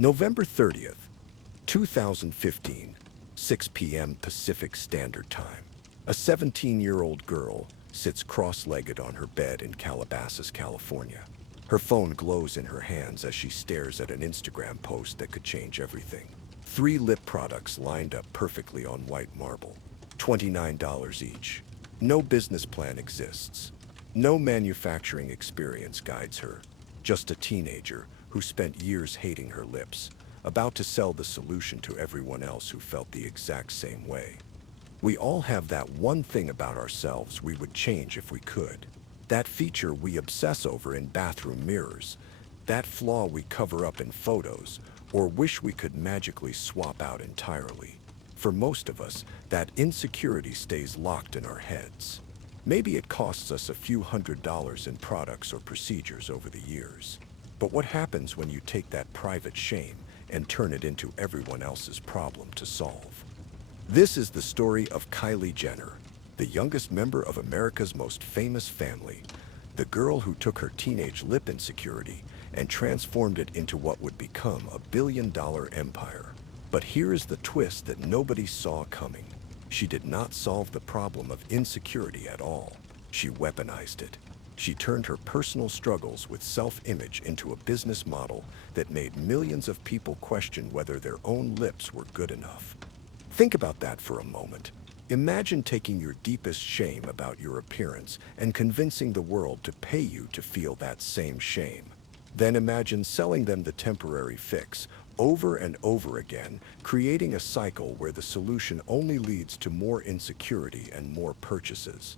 November 30th, 2015, 6 p.m. Pacific Standard Time. A 17-year-old girl sits cross-legged on her bed in Calabasas, California. Her phone glows in her hands as she stares at an Instagram post that could change everything. 3 lip products lined up perfectly on white marble. $29 each. No business plan exists. No manufacturing experience guides her. Just a teenager who spent years hating her lips, about to sell the solution to everyone else who felt the exact same way. We all have that one thing about ourselves we would change if we could. That feature we obsess over in bathroom mirrors. That flaw we cover up in photos or wish we could magically swap out entirely. For most of us, that insecurity stays locked in our heads. Maybe it costs us a few $100s in products or procedures over the years. But what happens when you take that private shame and turn it into everyone else's problem to solve? This is the story of Kylie Jenner, the youngest member of America's most famous family, the girl who took her teenage lip insecurity and transformed it into what would become a billion-dollar empire. But here is the twist that nobody saw coming. She did not solve the problem of insecurity at all. She weaponized it. She turned her personal struggles with self-image into a business model that made millions of people question whether their own lips were good enough. Think about that for a moment. Imagine taking your deepest shame about your appearance and convincing the world to pay you to feel that same shame. Then imagine selling them the temporary fix over and over again, creating a cycle where the solution only leads to more insecurity and more purchases.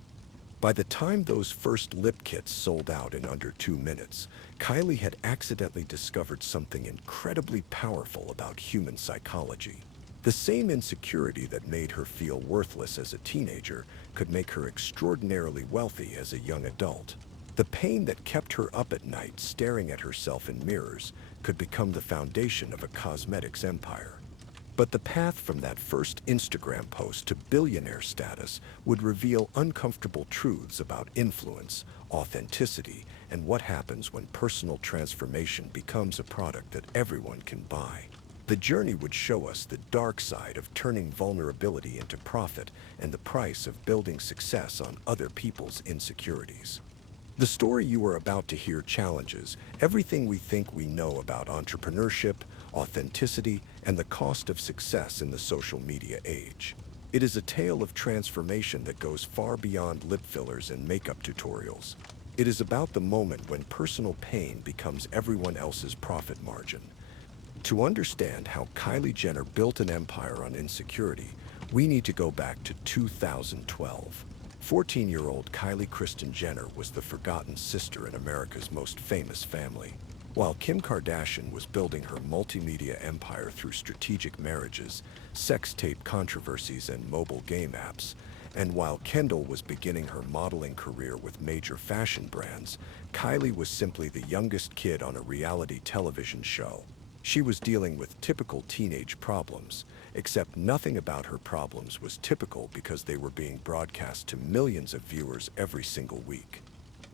By the time those first lip kits sold out in under 2 minutes, Kylie had accidentally discovered something incredibly powerful about human psychology. The same insecurity that made her feel worthless as a teenager could make her extraordinarily wealthy as a young adult. The pain that kept her up at night staring at herself in mirrors could become the foundation of a cosmetics empire. But the path from that first Instagram post to billionaire status would reveal uncomfortable truths about influence, authenticity, and what happens when personal transformation becomes a product that everyone can buy. The journey would show us the dark side of turning vulnerability into profit and the price of building success on other people's insecurities. The story you are about to hear challenges everything we think we know about entrepreneurship, authenticity, and the cost of success in the social media age. It is a tale of transformation that goes far beyond lip fillers and makeup tutorials. It is about the moment when personal pain becomes everyone else's profit margin. To understand how Kylie Jenner built an empire on insecurity, we need to go back to 2012. 14-year-old Kylie Kristen Jenner was the forgotten sister in America's most famous family. While Kim Kardashian was building her multimedia empire through strategic marriages, sex tape controversies, and mobile game apps, and while Kendall was beginning her modeling career with major fashion brands, Kylie was simply the youngest kid on a reality television show. She was dealing with typical teenage problems, except nothing about her problems was typical because they were being broadcast to millions of viewers every single week.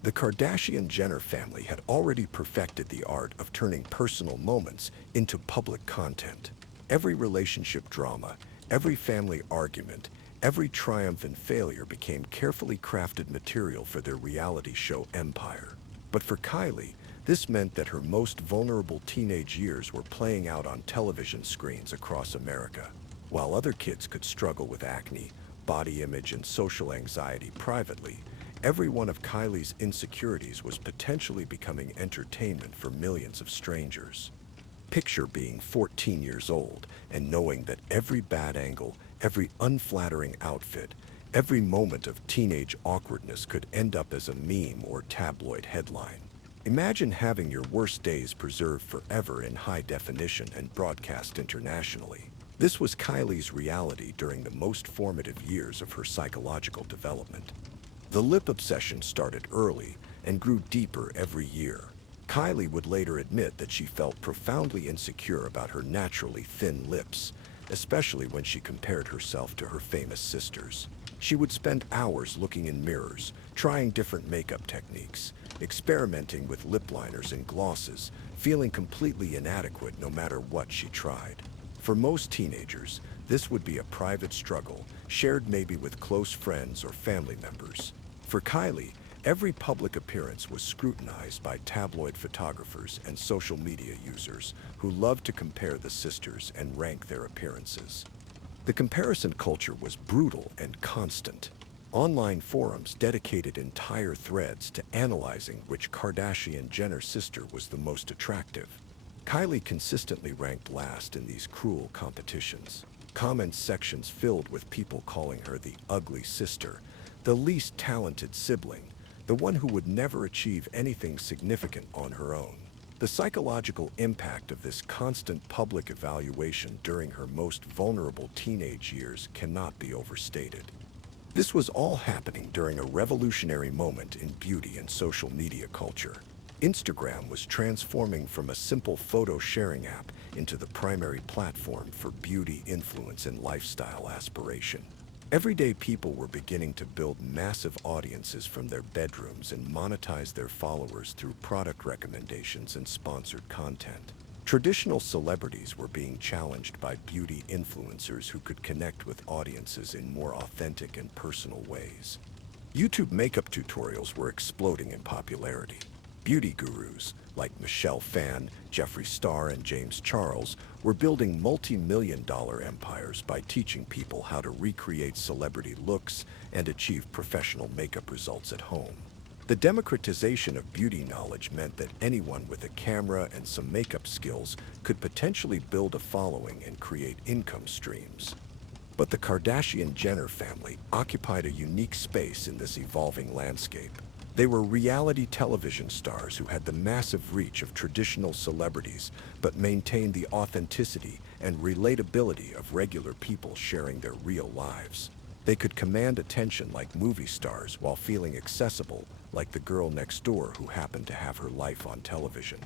The Kardashian-Jenner family had already perfected the art of turning personal moments into public content. Every relationship drama, every family argument, every triumph and failure became carefully crafted material for their reality show empire. But for Kylie, this meant that her most vulnerable teenage years were playing out on television screens across America. While other kids could struggle with acne, body image, and social anxiety privately, every one of Kylie's insecurities was potentially becoming entertainment for millions of strangers. Picture being 14 years old and knowing that every bad angle, every unflattering outfit, every moment of teenage awkwardness could end up as a meme or tabloid headline. Imagine having your worst days preserved forever in high definition and broadcast internationally. This was Kylie's reality during the most formative years of her psychological development. The lip obsession started early and grew deeper every year. Kylie would later admit that she felt profoundly insecure about her naturally thin lips, especially when she compared herself to her famous sisters. She would spend hours looking in mirrors, trying different makeup techniques, experimenting with lip liners and glosses, feeling completely inadequate no matter what she tried. For most teenagers, this would be a private struggle, shared maybe with close friends or family members. For Kylie, every public appearance was scrutinized by tabloid photographers and social media users who loved to compare the sisters and rank their appearances. The comparison culture was brutal and constant. Online forums dedicated entire threads to analyzing which Kardashian-Jenner sister was the most attractive. Kylie consistently ranked last in these cruel competitions. Comment sections filled with people calling her the ugly sister, the least talented sibling, the one who would never achieve anything significant on her own. The psychological impact of this constant public evaluation during her most vulnerable teenage years cannot be overstated. This was all happening during a revolutionary moment in beauty and social media culture. Instagram was transforming from a simple photo sharing app into the primary platform for beauty influence and lifestyle aspiration. Everyday people were beginning to build massive audiences from their bedrooms and monetize their followers through product recommendations and sponsored content. Traditional celebrities were being challenged by beauty influencers who could connect with audiences in more authentic and personal ways. YouTube makeup tutorials were exploding in popularity. Beauty gurus like Michelle Phan, Jeffree Star, and James Charles were building multi-million-dollar empires by teaching people how to recreate celebrity looks and achieve professional makeup results at home. The democratization of beauty knowledge meant that anyone with a camera and some makeup skills could potentially build a following and create income streams. But the Kardashian-Jenner family occupied a unique space in this evolving landscape. They were reality television stars who had the massive reach of traditional celebrities, but maintained the authenticity and relatability of regular people sharing their real lives. They could command attention like movie stars while feeling accessible, like the girl next door who happened to have her life on television.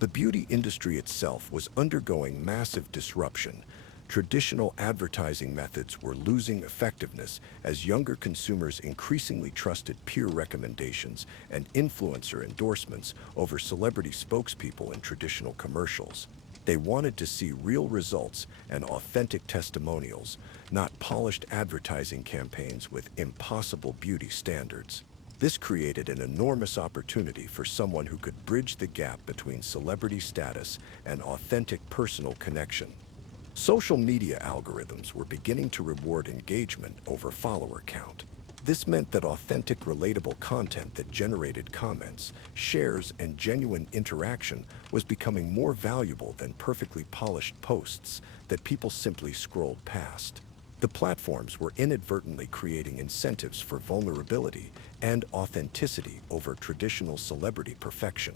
The beauty industry itself was undergoing massive disruption. Traditional advertising methods were losing effectiveness as younger consumers increasingly trusted peer recommendations and influencer endorsements over celebrity spokespeople in traditional commercials. They wanted to see real results and authentic testimonials, not polished advertising campaigns with impossible beauty standards. This created an enormous opportunity for someone who could bridge the gap between celebrity status and authentic personal connection. Social media algorithms were beginning to reward engagement over follower count. This meant that authentic, relatable content that generated comments, shares, and genuine interaction was becoming more valuable than perfectly polished posts that people simply scrolled past. The platforms were inadvertently creating incentives for vulnerability and authenticity over traditional celebrity perfection.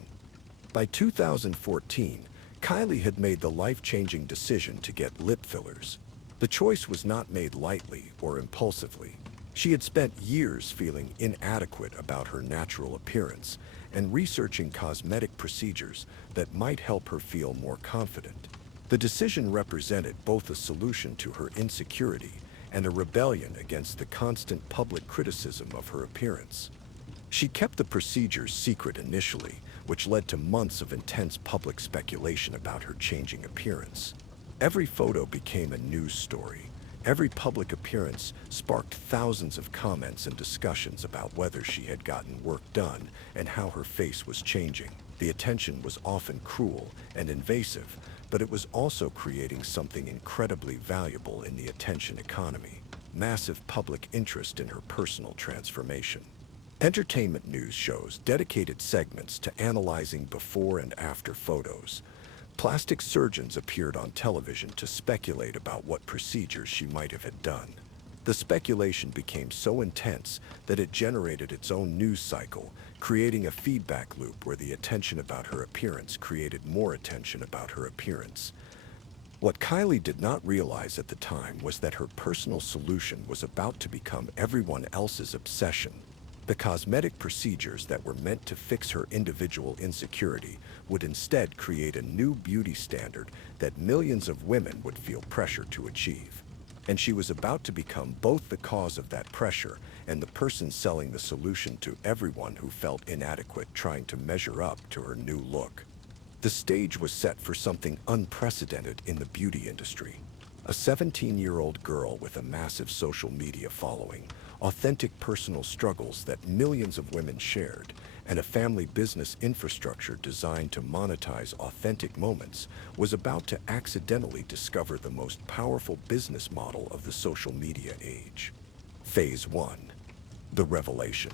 By 2014, Kylie had made the life-changing decision to get lip fillers. The choice was not made lightly or impulsively. She had spent years feeling inadequate about her natural appearance and researching cosmetic procedures that might help her feel more confident. The decision represented both a solution to her insecurity and a rebellion against the constant public criticism of her appearance. She kept the procedures secret initially, which led to months of intense public speculation about her changing appearance. Every photo became a news story. Every public appearance sparked thousands of comments and discussions about whether she had gotten work done and how her face was changing. The attention was often cruel and invasive, but it was also creating something incredibly valuable in the attention economy: massive public interest in her personal transformation. Entertainment news shows dedicated segments to analyzing before and after photos. Plastic surgeons appeared on television to speculate about what procedures she might have had done. The speculation became so intense that it generated its own news cycle, creating a feedback loop where the attention about her appearance created more attention about her appearance. What Kylie did not realize at the time was that her personal solution was about to become everyone else's obsession. The cosmetic procedures that were meant to fix her individual insecurity would instead create a new beauty standard that millions of women would feel pressure to achieve. And she was about to become both the cause of that pressure and the person selling the solution to everyone who felt inadequate trying to measure up to her new look. The stage was set for something unprecedented in the beauty industry. A 17-year-old girl with a massive social media following, authentic personal struggles that millions of women shared, and a family business infrastructure designed to monetize authentic moments was about to accidentally discover the most powerful business model of the social media age. Phase 1. The Revelation.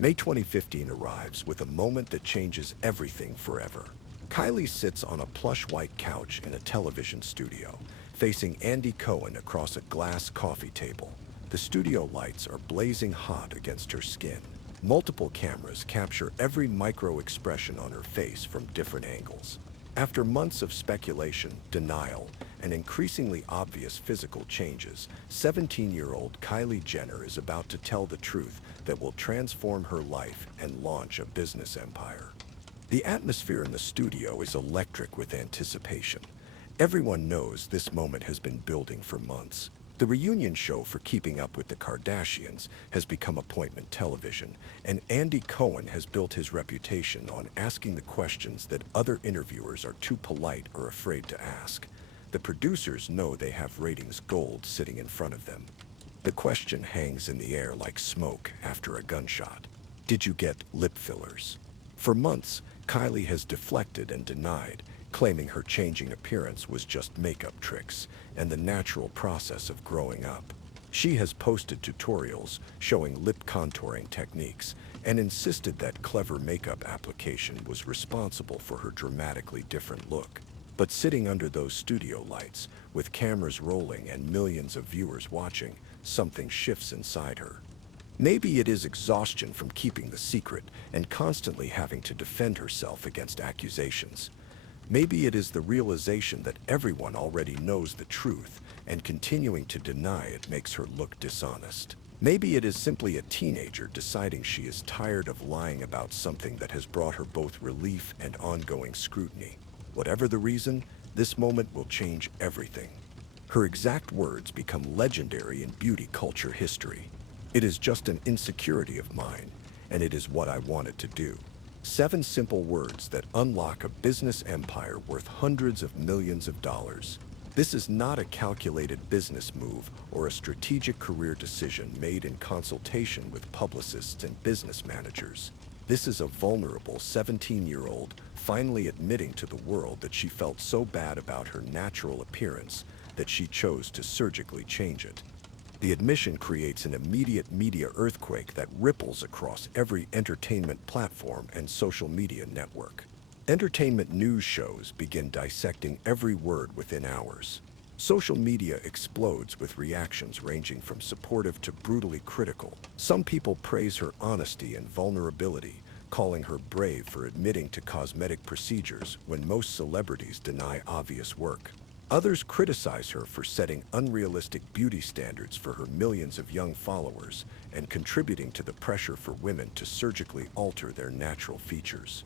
May 2015 arrives with a moment that changes everything forever. Kylie sits on a plush white couch in a television studio, facing Andy Cohen across a glass coffee table. The studio lights are blazing hot against her skin. Multiple cameras capture every micro-expression on her face from different angles. After months of speculation, denial, and increasingly obvious physical changes, 17-year-old Kylie Jenner is about to tell the truth that will transform her life and launch a business empire. The atmosphere in the studio is electric with anticipation. Everyone knows this moment has been building for months. The reunion show for Keeping Up with the Kardashians has become appointment television, and Andy Cohen has built his reputation on asking the questions that other interviewers are too polite or afraid to ask. The producers know they have ratings gold sitting in front of them. The question hangs in the air like smoke after a gunshot. Did you get lip fillers? For months, Kylie has deflected and denied, claiming her changing appearance was just makeup tricks and the natural process of growing up. She has posted tutorials showing lip contouring techniques and insisted that clever makeup application was responsible for her dramatically different look. But sitting under those studio lights, with cameras rolling and millions of viewers watching, something shifts inside her. Maybe it is exhaustion from keeping the secret and constantly having to defend herself against accusations. Maybe it is the realization that everyone already knows the truth, and continuing to deny it makes her look dishonest. Maybe it is simply a teenager deciding she is tired of lying about something that has brought her both relief and ongoing scrutiny. Whatever the reason, this moment will change everything. Her exact words become legendary in beauty culture history. It is just an insecurity of mine, and it is what I wanted to do. 7 simple words that unlock a business empire worth hundreds of millions of dollars. This is not a calculated business move or a strategic career decision made in consultation with publicists and business managers. This is a vulnerable 17-year-old finally admitting to the world that she felt so bad about her natural appearance that she chose to surgically change it. The admission creates an immediate media earthquake that ripples across every entertainment platform and social media network. Entertainment news shows begin dissecting every word within hours. Social media explodes with reactions ranging from supportive to brutally critical. Some people praise her honesty and vulnerability, calling her brave for admitting to cosmetic procedures when most celebrities deny obvious work. Others criticize her for setting unrealistic beauty standards for her millions of young followers and contributing to the pressure for women to surgically alter their natural features.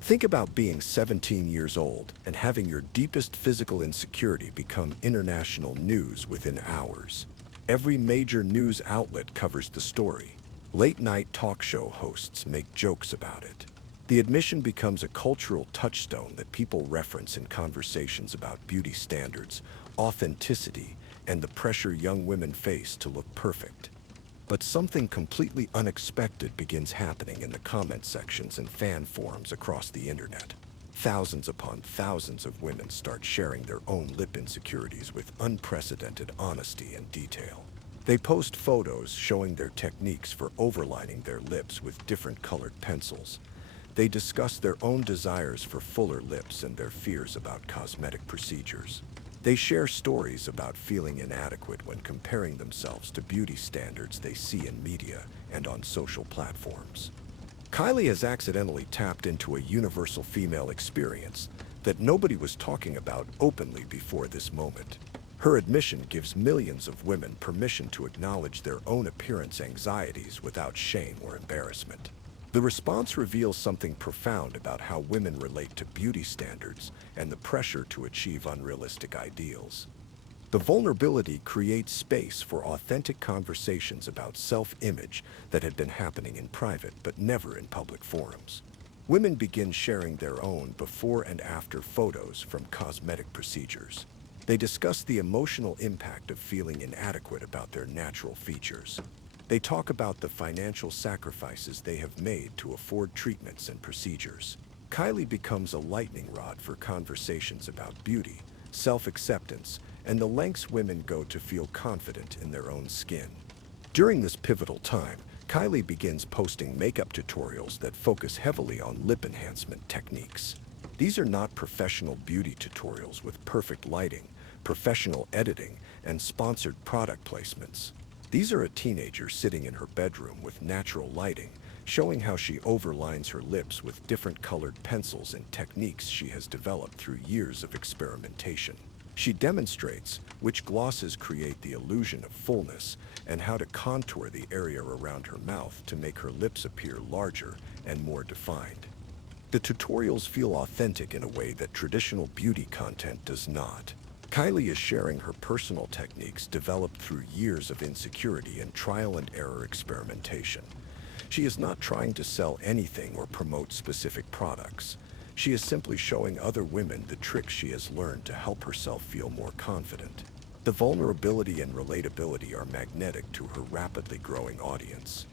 Think about being 17 years old and having your deepest physical insecurity become international news within hours. Every major news outlet covers the story. Late-night talk show hosts make jokes about it. The admission becomes a cultural touchstone that people reference in conversations about beauty standards, authenticity, and the pressure young women face to look perfect. But something completely unexpected begins happening in the comment sections and fan forums across the internet. Thousands upon thousands of women start sharing their own lip insecurities with unprecedented honesty and detail. They post photos showing their techniques for overlining their lips with different colored pencils. They discuss their own desires for fuller lips and their fears about cosmetic procedures. They share stories about feeling inadequate when comparing themselves to beauty standards they see in media and on social platforms. Kylie has accidentally tapped into a universal female experience that nobody was talking about openly before this moment. Her admission gives millions of women permission to acknowledge their own appearance anxieties without shame or embarrassment. The response reveals something profound about how women relate to beauty standards and the pressure to achieve unrealistic ideals. The vulnerability creates space for authentic conversations about self-image that had been happening in private but never in public forums. Women begin sharing their own before and after photos from cosmetic procedures. They discuss the emotional impact of feeling inadequate about their natural features. They talk about the financial sacrifices they have made to afford treatments and procedures. Kylie becomes a lightning rod for conversations about beauty, self-acceptance, and the lengths women go to feel confident in their own skin. During this pivotal time, Kylie begins posting makeup tutorials that focus heavily on lip enhancement techniques. These are not professional beauty tutorials with perfect lighting, professional editing, and sponsored product placements. These are a teenager sitting in her bedroom with natural lighting, showing how she overlines her lips with different colored pencils and techniques she has developed through years of experimentation. She demonstrates which glosses create the illusion of fullness and how to contour the area around her mouth to make her lips appear larger and more defined. The tutorials feel authentic in a way that traditional beauty content does not. Kylie is sharing her personal techniques developed through years of insecurity and trial and error experimentation. She is not trying to sell anything or promote specific products. She is simply showing other women the tricks she has learned to help herself feel more confident. The vulnerability and relatability are magnetic to her rapidly growing audience.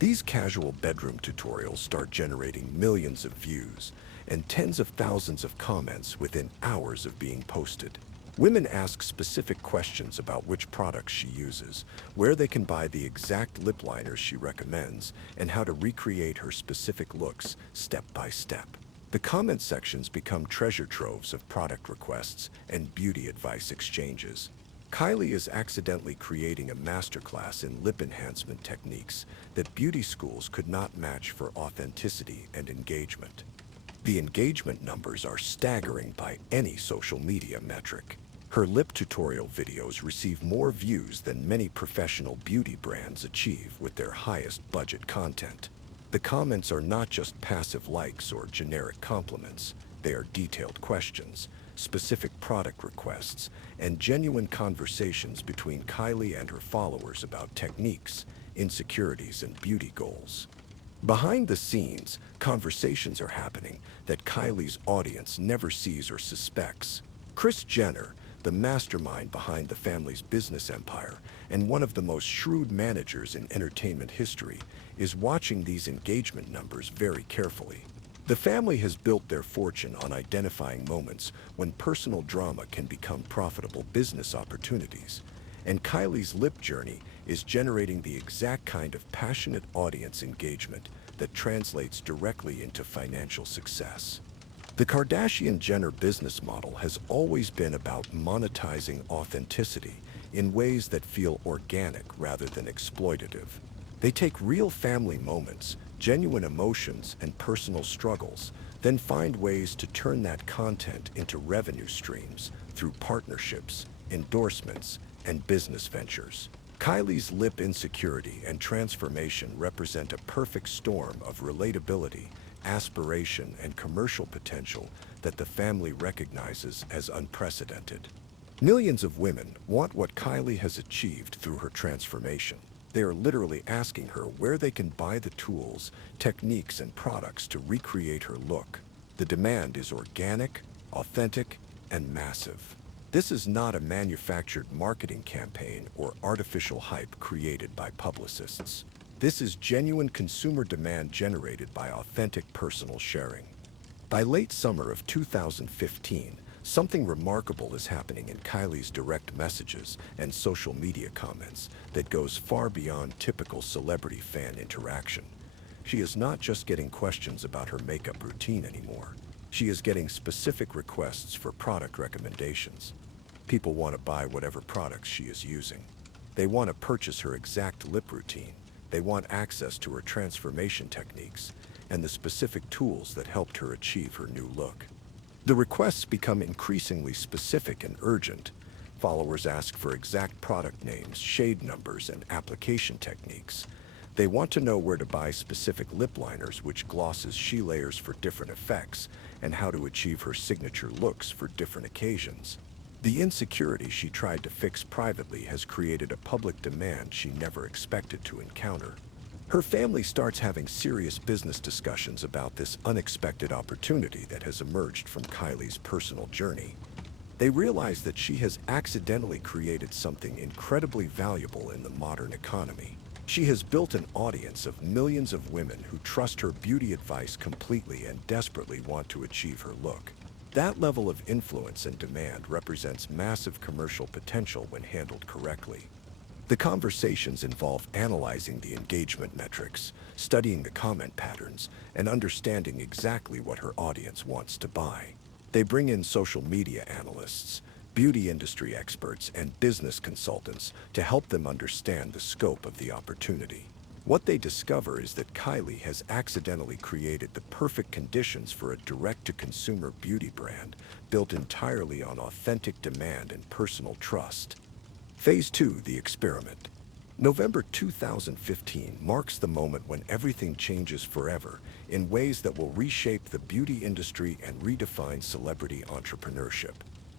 These casual bedroom tutorials start generating millions of views and tens of thousands of comments within hours of being posted. Women ask specific questions about which products she uses, where they can buy the exact lip liners she recommends, and how to recreate her specific looks step by step. The comment sections become treasure troves of product requests and beauty advice exchanges. Kylie is accidentally creating a masterclass in lip enhancement techniques that beauty schools could not match for authenticity and engagement. The engagement numbers are staggering by any social media metric. Her lip tutorial videos receive more views than many professional beauty brands achieve with their highest budget content. The comments are not just passive likes or generic compliments. They are detailed questions, specific product requests, and genuine conversations between Kylie and her followers about techniques, insecurities, and beauty goals. Behind the scenes, conversations are happening that Kylie's audience never sees or suspects. Kris Jenner, the mastermind behind the family's business empire and one of the most shrewd managers in entertainment history, is watching these engagement numbers very carefully. The family has built their fortune on identifying moments when personal drama can become profitable business opportunities, and Kylie's lip journey is generating the exact kind of passionate audience engagement that translates directly into financial success. The Kardashian-Jenner business model has always been about monetizing authenticity in ways that feel organic rather than exploitative. They take real family moments, genuine emotions, and personal struggles, then find ways to turn that content into revenue streams through partnerships, endorsements, and business ventures. Kylie's lip insecurity and transformation represent a perfect storm of relatability, aspiration, and commercial potential that the family recognizes as unprecedented. Millions of women want what Kylie has achieved through her transformation. They are literally asking her where they can buy the tools, techniques, and products to recreate her look. The demand is organic, authentic, and massive. This is not a manufactured marketing campaign or artificial hype created by publicists. This is genuine consumer demand generated by authentic personal sharing. By late summer of 2015, something remarkable is happening in Kylie's direct messages and social media comments that goes far beyond typical celebrity fan interaction. She is not just getting questions about her makeup routine anymore. She is getting specific requests for product recommendations. People want to buy whatever products she is using. They want to purchase her exact lip routine. They want access to her transformation techniques and the specific tools that helped her achieve her new look. The requests become increasingly specific and urgent. Followers ask for exact product names, shade numbers, and application techniques. They want to know where to buy specific lip liners, which glosses she layers for different effects, and how to achieve her signature looks for different occasions. The insecurity she tried to fix privately has created a public demand she never expected to encounter. Her family starts having serious business discussions about this unexpected opportunity that has emerged from Kylie's personal journey. They realize that she has accidentally created something incredibly valuable in the modern economy. She has built an audience of millions of women who trust her beauty advice completely and desperately want to achieve her look. That level of influence and demand represents massive commercial potential when handled correctly. The conversations involve analyzing the engagement metrics, studying the comment patterns, and understanding exactly what her audience wants to buy. They bring in social media analysts, beauty industry experts, and business consultants to help them understand the scope of the opportunity. What they discover is that Kylie has accidentally created the perfect conditions for a direct-to-consumer beauty brand built entirely on authentic demand and personal trust. Phase 2, the experiment. November 2015 marks the moment when everything changes forever in ways that will reshape the beauty industry and redefine celebrity entrepreneurship.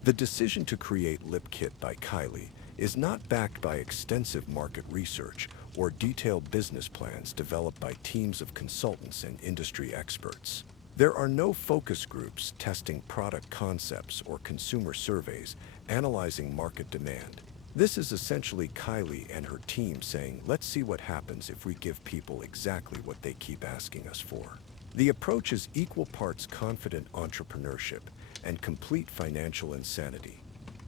The decision to create Lip Kit by Kylie is not backed by extensive market research or detailed business plans developed by teams of consultants and industry experts. There are no focus groups testing product concepts or consumer surveys analyzing market demand. This is essentially Kylie and her team saying, let's see what happens if we give people exactly what they keep asking us for. The approach is equal parts confident entrepreneurship and complete financial insanity.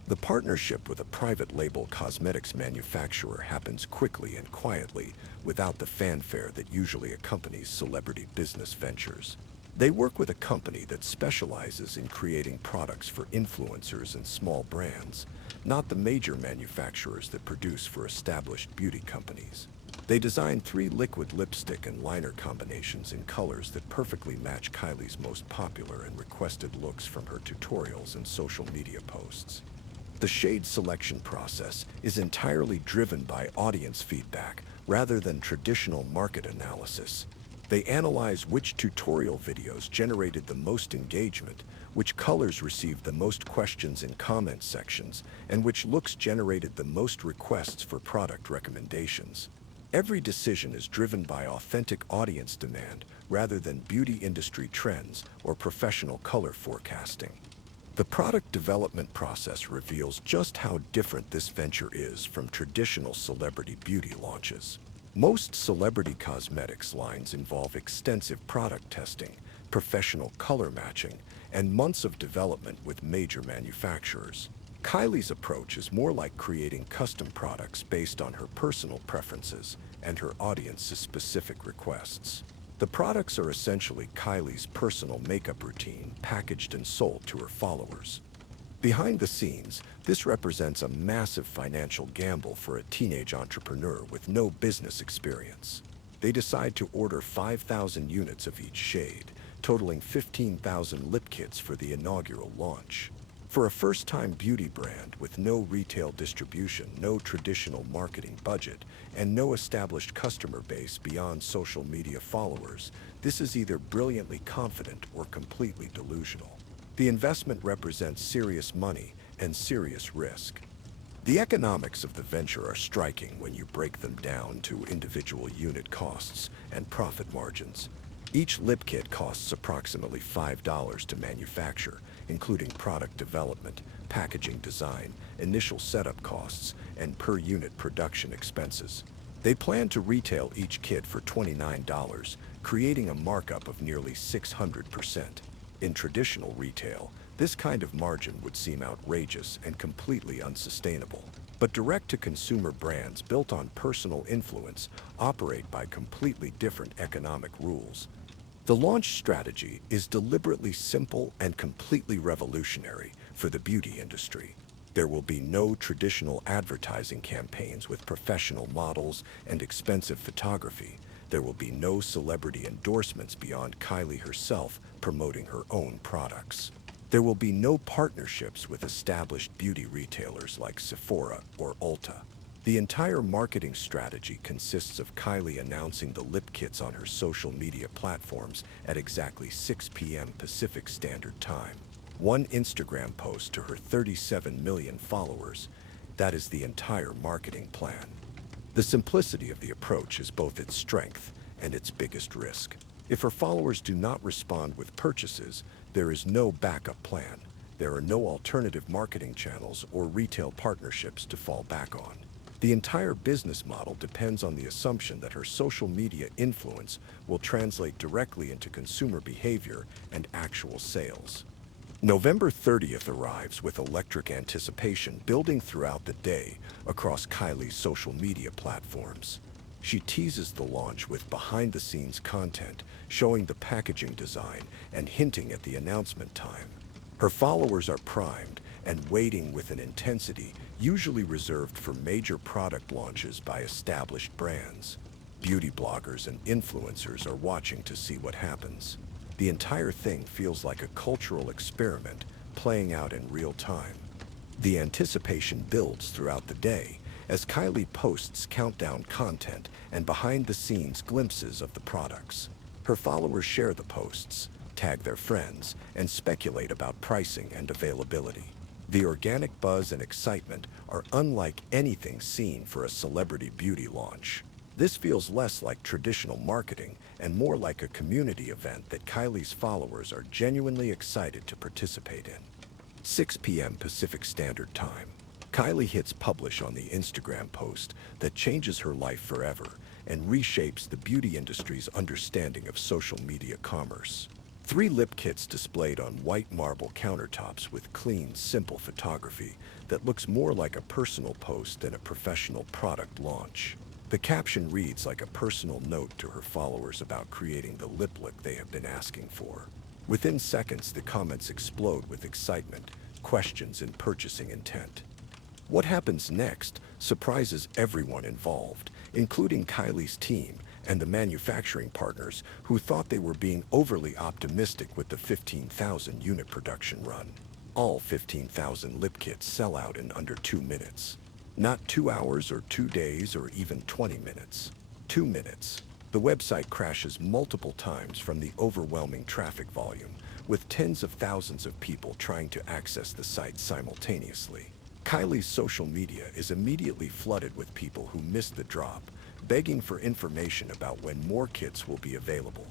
The partnership with a private label cosmetics manufacturer happens quickly and quietly, without the fanfare that usually accompanies celebrity business ventures. They work with a company that specializes in creating products for influencers and small brands, not the major manufacturers that produce for established beauty companies. They design 3 liquid lipstick and liner combinations in colors that perfectly match Kylie's most popular and requested looks from her tutorials and social media posts. The shade selection process is entirely driven by audience feedback rather than traditional market analysis. They analyze which tutorial videos generated the most engagement, which colors received the most questions in comment sections, and which looks generated the most requests for product recommendations. Every decision is driven by authentic audience demand rather than beauty industry trends or professional color forecasting. The product development process reveals just how different this venture is from traditional celebrity beauty launches. Most celebrity cosmetics lines involve extensive product testing, professional color matching, and months of development with major manufacturers. Kylie's approach is more like creating custom products based on her personal preferences and her audience's specific requests. The products are essentially Kylie's personal makeup routine packaged and sold to her followers. Behind the scenes, this represents a massive financial gamble for a teenage entrepreneur with no business experience. They decide to order 5,000 units of each shade, totaling 15,000 lip kits for the inaugural launch. For a first-time beauty brand with no retail distribution, no traditional marketing budget, and no established customer base beyond social media followers, this is either brilliantly confident or completely delusional. The investment represents serious money and serious risk. The economics of the venture are striking when you break them down to individual unit costs and profit margins. Each lip kit costs approximately $5 to manufacture, including product development, packaging design, initial setup costs, and per-unit production expenses. They plan to retail each kit for $29, creating a markup of nearly 600%. In traditional retail, this kind of margin would seem outrageous and completely unsustainable. But direct-to-consumer brands built on personal influence operate by completely different economic rules. The launch strategy is deliberately simple and completely revolutionary for the beauty industry. There will be no traditional advertising campaigns with professional models and expensive photography. There will be no celebrity endorsements beyond Kylie herself promoting her own products. There will be no partnerships with established beauty retailers like Sephora or Ulta. The entire marketing strategy consists of Kylie announcing the lip kits on her social media platforms at exactly 6 p.m. Pacific Standard Time. One Instagram post to her 37 million followers. That is the entire marketing plan. The simplicity of the approach is both its strength and its biggest risk. If her followers do not respond with purchases, there is no backup plan. There are no alternative marketing channels or retail partnerships to fall back on. The entire business model depends on the assumption that her social media influence will translate directly into consumer behavior and actual sales. November 30th arrives with electric anticipation building throughout the day across Kylie's social media platforms. She teases the launch with behind-the-scenes content, showing the packaging design and hinting at the announcement time. Her followers are primed and waiting with an intensity usually reserved for major product launches by established brands. Beauty bloggers and influencers are watching to see what happens. The entire thing feels like a cultural experiment playing out in real time. The anticipation builds throughout the day as Kylie posts countdown content and behind-the-scenes glimpses of the products. Her followers share the posts, tag their friends, and speculate about pricing and availability. The organic buzz and excitement are unlike anything seen for a celebrity beauty launch. This feels less like traditional marketing and more like a community event that Kylie's followers are genuinely excited to participate in. 6 p.m. Pacific Standard Time. Kylie hits publish on the Instagram post that changes her life forever and reshapes the beauty industry's understanding of social media commerce. 3 lip kits displayed on white marble countertops with clean, simple photography that looks more like a personal post than a professional product launch. The caption reads like a personal note to her followers about creating the lip look they have been asking for. Within seconds, the comments explode with excitement, questions, and purchasing intent. What happens next surprises everyone involved, including Kylie's team and the manufacturing partners who thought they were being overly optimistic with the 15,000 unit production run. All 15,000 lip kits sell out in under 2 minutes. Not 2 hours or 2 days or even 20 minutes. 2 minutes. The website crashes multiple times from the overwhelming traffic volume, with tens of thousands of people trying to access the site simultaneously. Kylie's social media is immediately flooded with people who missed the drop, begging for information about when more kits will be available.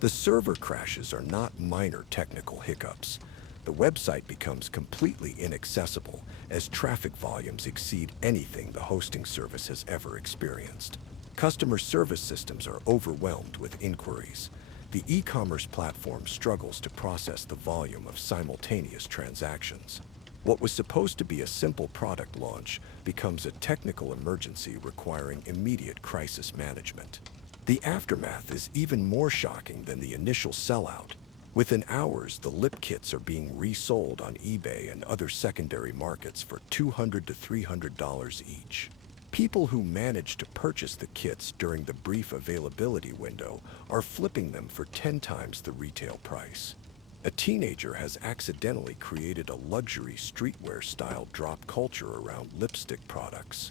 The server crashes are not minor technical hiccups. The website becomes completely inaccessible as traffic volumes exceed anything the hosting service has ever experienced. Customer service systems are overwhelmed with inquiries. The e-commerce platform struggles to process the volume of simultaneous transactions. What was supposed to be a simple product launch becomes a technical emergency requiring immediate crisis management. The aftermath is even more shocking than the initial sellout. Within hours, the lip kits are being resold on eBay and other secondary markets for $200 to $300 each. People who managed to purchase the kits during the brief availability window are flipping them for 10 times the retail price. A teenager has accidentally created a luxury streetwear-style drop culture around lipstick products.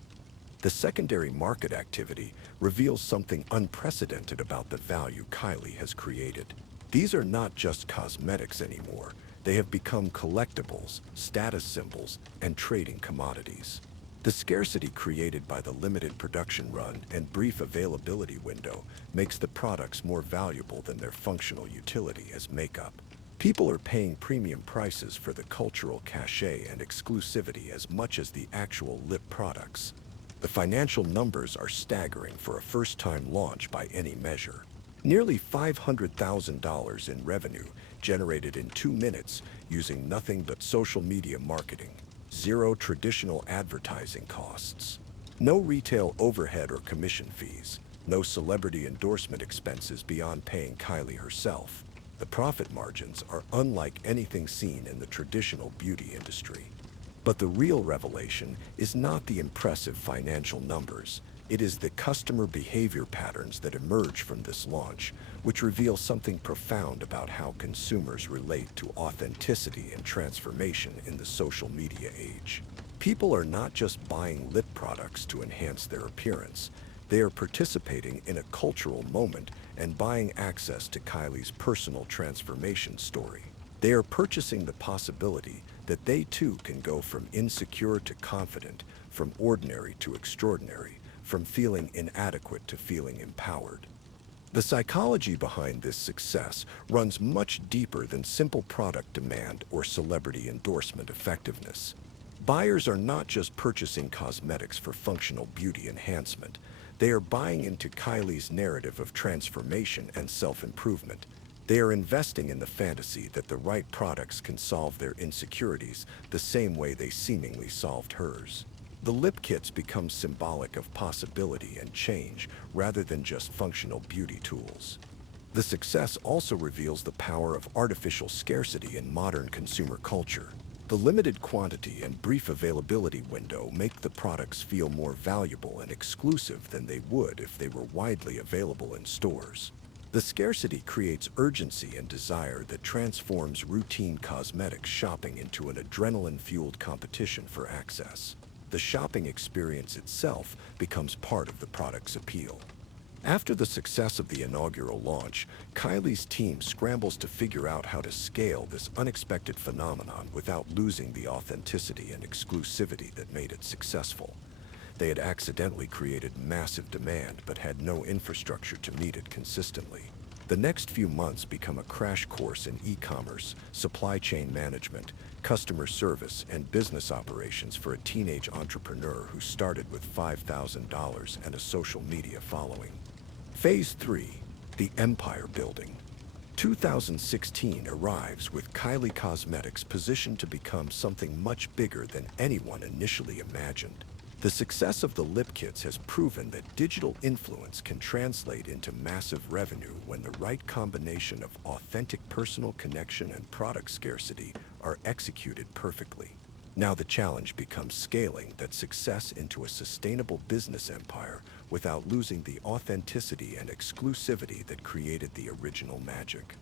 The secondary market activity reveals something unprecedented about the value Kylie has created. These are not just cosmetics anymore. They have become collectibles, status symbols, and trading commodities. The scarcity created by the limited production run and brief availability window makes the products more valuable than their functional utility as makeup. People are paying premium prices for the cultural cachet and exclusivity as much as the actual lip products. The financial numbers are staggering for a first-time launch by any measure. Nearly $500,000 in revenue generated in 2 minutes using nothing but social media marketing. 0 traditional advertising costs. No retail overhead or commission fees. No celebrity endorsement expenses beyond paying Kylie herself. The profit margins are unlike anything seen in the traditional beauty industry. But the real revelation is not the impressive financial numbers. It is the customer behavior patterns that emerge from this launch, which reveal something profound about how consumers relate to authenticity and transformation in the social media age. People are not just buying lip products to enhance their appearance. They are participating in a cultural moment and buying access to Kylie's personal transformation story. They are purchasing the possibility that they too can go from insecure to confident, from ordinary to extraordinary, from feeling inadequate to feeling empowered. The psychology behind this success runs much deeper than simple product demand or celebrity endorsement effectiveness. Buyers are not just purchasing cosmetics for functional beauty enhancement. They are buying into Kylie's narrative of transformation and self-improvement. They are investing in the fantasy that the right products can solve their insecurities the same way they seemingly solved hers. The lip kits become symbolic of possibility and change rather than just functional beauty tools. The success also reveals the power of artificial scarcity in modern consumer culture. The limited quantity and brief availability window make the products feel more valuable and exclusive than they would if they were widely available in stores. The scarcity creates urgency and desire that transforms routine cosmetics shopping into an adrenaline-fueled competition for access. The shopping experience itself becomes part of the product's appeal. After the success of the inaugural launch, Kylie's team scrambles to figure out how to scale this unexpected phenomenon without losing the authenticity and exclusivity that made it successful. They had accidentally created massive demand but had no infrastructure to meet it consistently. The next few months become a crash course in e-commerce, supply chain management, customer service, and business operations for a teenage entrepreneur who started with $5,000 and a social media following. Phase 3, the empire building. 2016 arrives with Kylie Cosmetics positioned to become something much bigger than anyone initially imagined. The success of the lip kits has proven that digital influence can translate into massive revenue when the right combination of authentic personal connection and product scarcity are executed perfectly. Now the challenge becomes scaling that success into a sustainable business empire without losing the authenticity and exclusivity that created the original magic.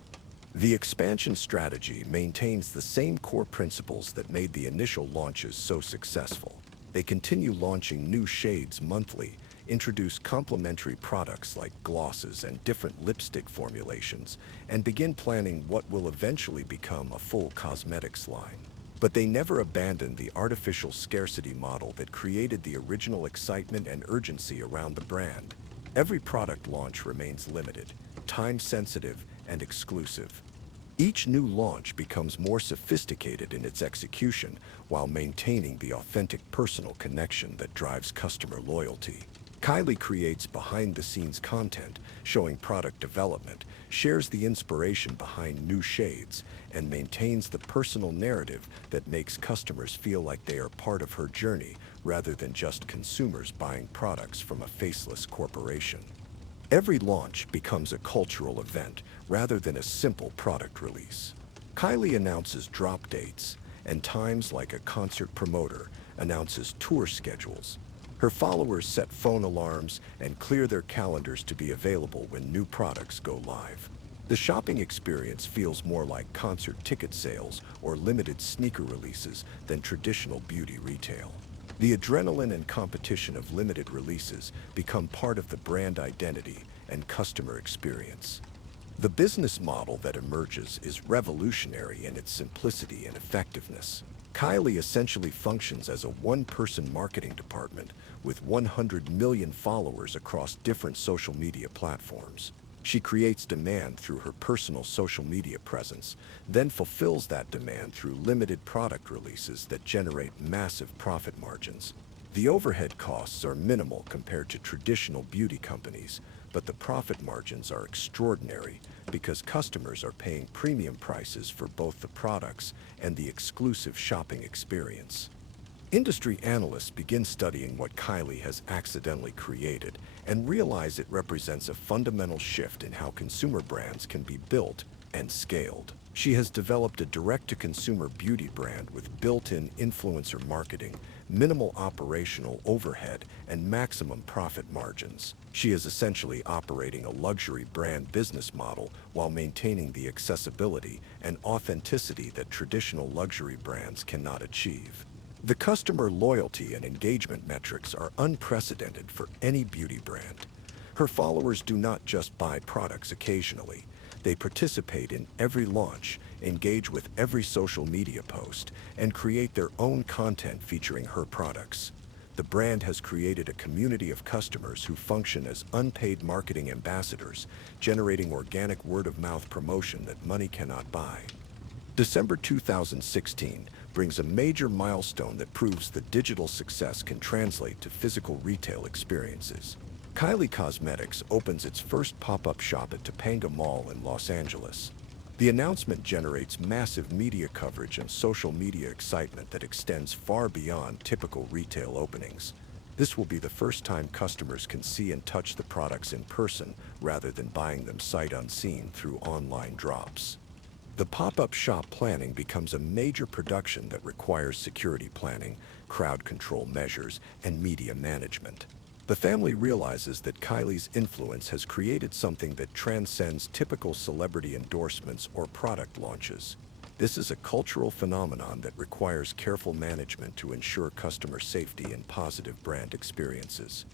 The expansion strategy maintains the same core principles that made the initial launches so successful. They continue launching new shades monthly, introduce complementary products like glosses and different lipstick formulations, and begin planning what will eventually become a full cosmetics line. But they never abandon the artificial scarcity model that created the original excitement and urgency around the brand. Every product launch remains limited, time-sensitive, and exclusive. Each new launch becomes more sophisticated in its execution while maintaining the authentic personal connection that drives customer loyalty. Kylie creates behind-the-scenes content showing product development, shares the inspiration behind new shades, and maintains the personal narrative that makes customers feel like they are part of her journey rather than just consumers buying products from a faceless corporation. Every launch becomes a cultural event rather than a simple product release. Kylie announces drop dates, and times like a concert promoter announces tour schedules. Her followers set phone alarms and clear their calendars to be available when new products go live. The shopping experience feels more like concert ticket sales or limited sneaker releases than traditional beauty retail. The adrenaline and competition of limited releases become part of the brand identity and customer experience. The business model that emerges is revolutionary in its simplicity and effectiveness. Kylie essentially functions as a one-person marketing department with 100 million followers across different social media platforms. She creates demand through her personal social media presence, then fulfills that demand through limited product releases that generate massive profit margins. The overhead costs are minimal compared to traditional beauty companies, but the profit margins are extraordinary because customers are paying premium prices for both the products and the exclusive shopping experience. Industry analysts begin studying what Kylie has accidentally created and realize it represents a fundamental shift in how consumer brands can be built and scaled. She has developed a direct-to-consumer beauty brand with built-in influencer marketing, minimal operational overhead, and maximum profit margins. She is essentially operating a luxury brand business model while maintaining the accessibility and authenticity that traditional luxury brands cannot achieve. The customer loyalty and engagement metrics are unprecedented for any beauty brand. Her followers do not just buy products occasionally. They participate in every launch, engage with every social media post, and create their own content featuring her products. The brand has created a community of customers who function as unpaid marketing ambassadors, generating organic word-of-mouth promotion that money cannot buy. December 2016 brings a major milestone that proves that digital success can translate to physical retail experiences. Kylie Cosmetics opens its first pop-up shop at Topanga Mall in Los Angeles. The announcement generates massive media coverage and social media excitement that extends far beyond typical retail openings. This will be the first time customers can see and touch the products in person rather than buying them sight unseen through online drops. The pop-up shop planning becomes a major production that requires security planning, crowd control measures, and media management. The family realizes that Kylie's influence has created something that transcends typical celebrity endorsements or product launches. This is a cultural phenomenon that requires careful management to ensure customer safety and positive brand experiences.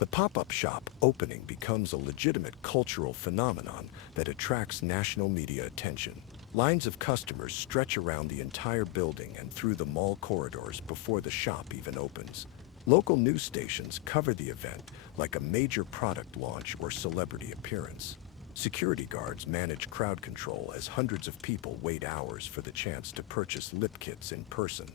The pop-up shop opening becomes a legitimate cultural phenomenon that attracts national media attention. Lines of customers stretch around the entire building and through the mall corridors before the shop even opens. Local news stations cover the event like a major product launch or celebrity appearance. Security guards manage crowd control as hundreds of people wait hours for the chance to purchase lip kits in person.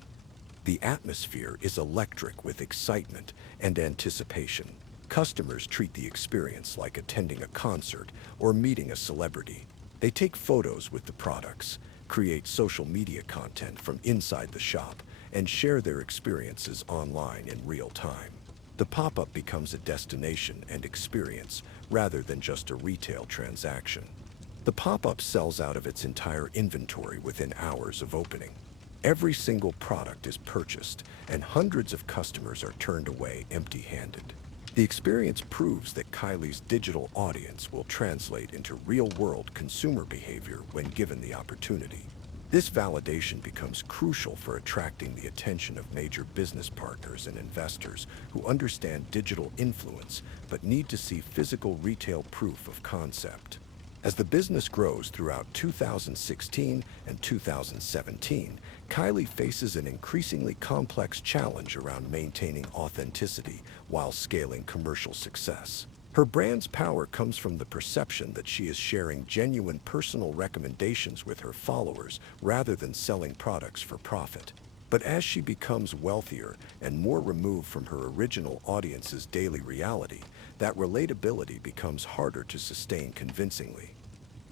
The atmosphere is electric with excitement and anticipation. Customers treat the experience like attending a concert or meeting a celebrity. They take photos with the products, create social media content from inside the shop, and share their experiences online in real time. The pop-up becomes a destination and experience rather than just a retail transaction. The pop-up sells out of its entire inventory within hours of opening. Every single product is purchased, and hundreds of customers are turned away empty-handed. The experience proves that Kylie's digital audience will translate into real-world consumer behavior when given the opportunity. This validation becomes crucial for attracting the attention of major business partners and investors who understand digital influence but need to see physical retail proof of concept. As the business grows throughout 2016 and 2017, Kylie faces an increasingly complex challenge around maintaining authenticity while scaling commercial success. Her brand's power comes from the perception that she is sharing genuine personal recommendations with her followers rather than selling products for profit. But as she becomes wealthier and more removed from her original audience's daily reality, that relatability becomes harder to sustain convincingly.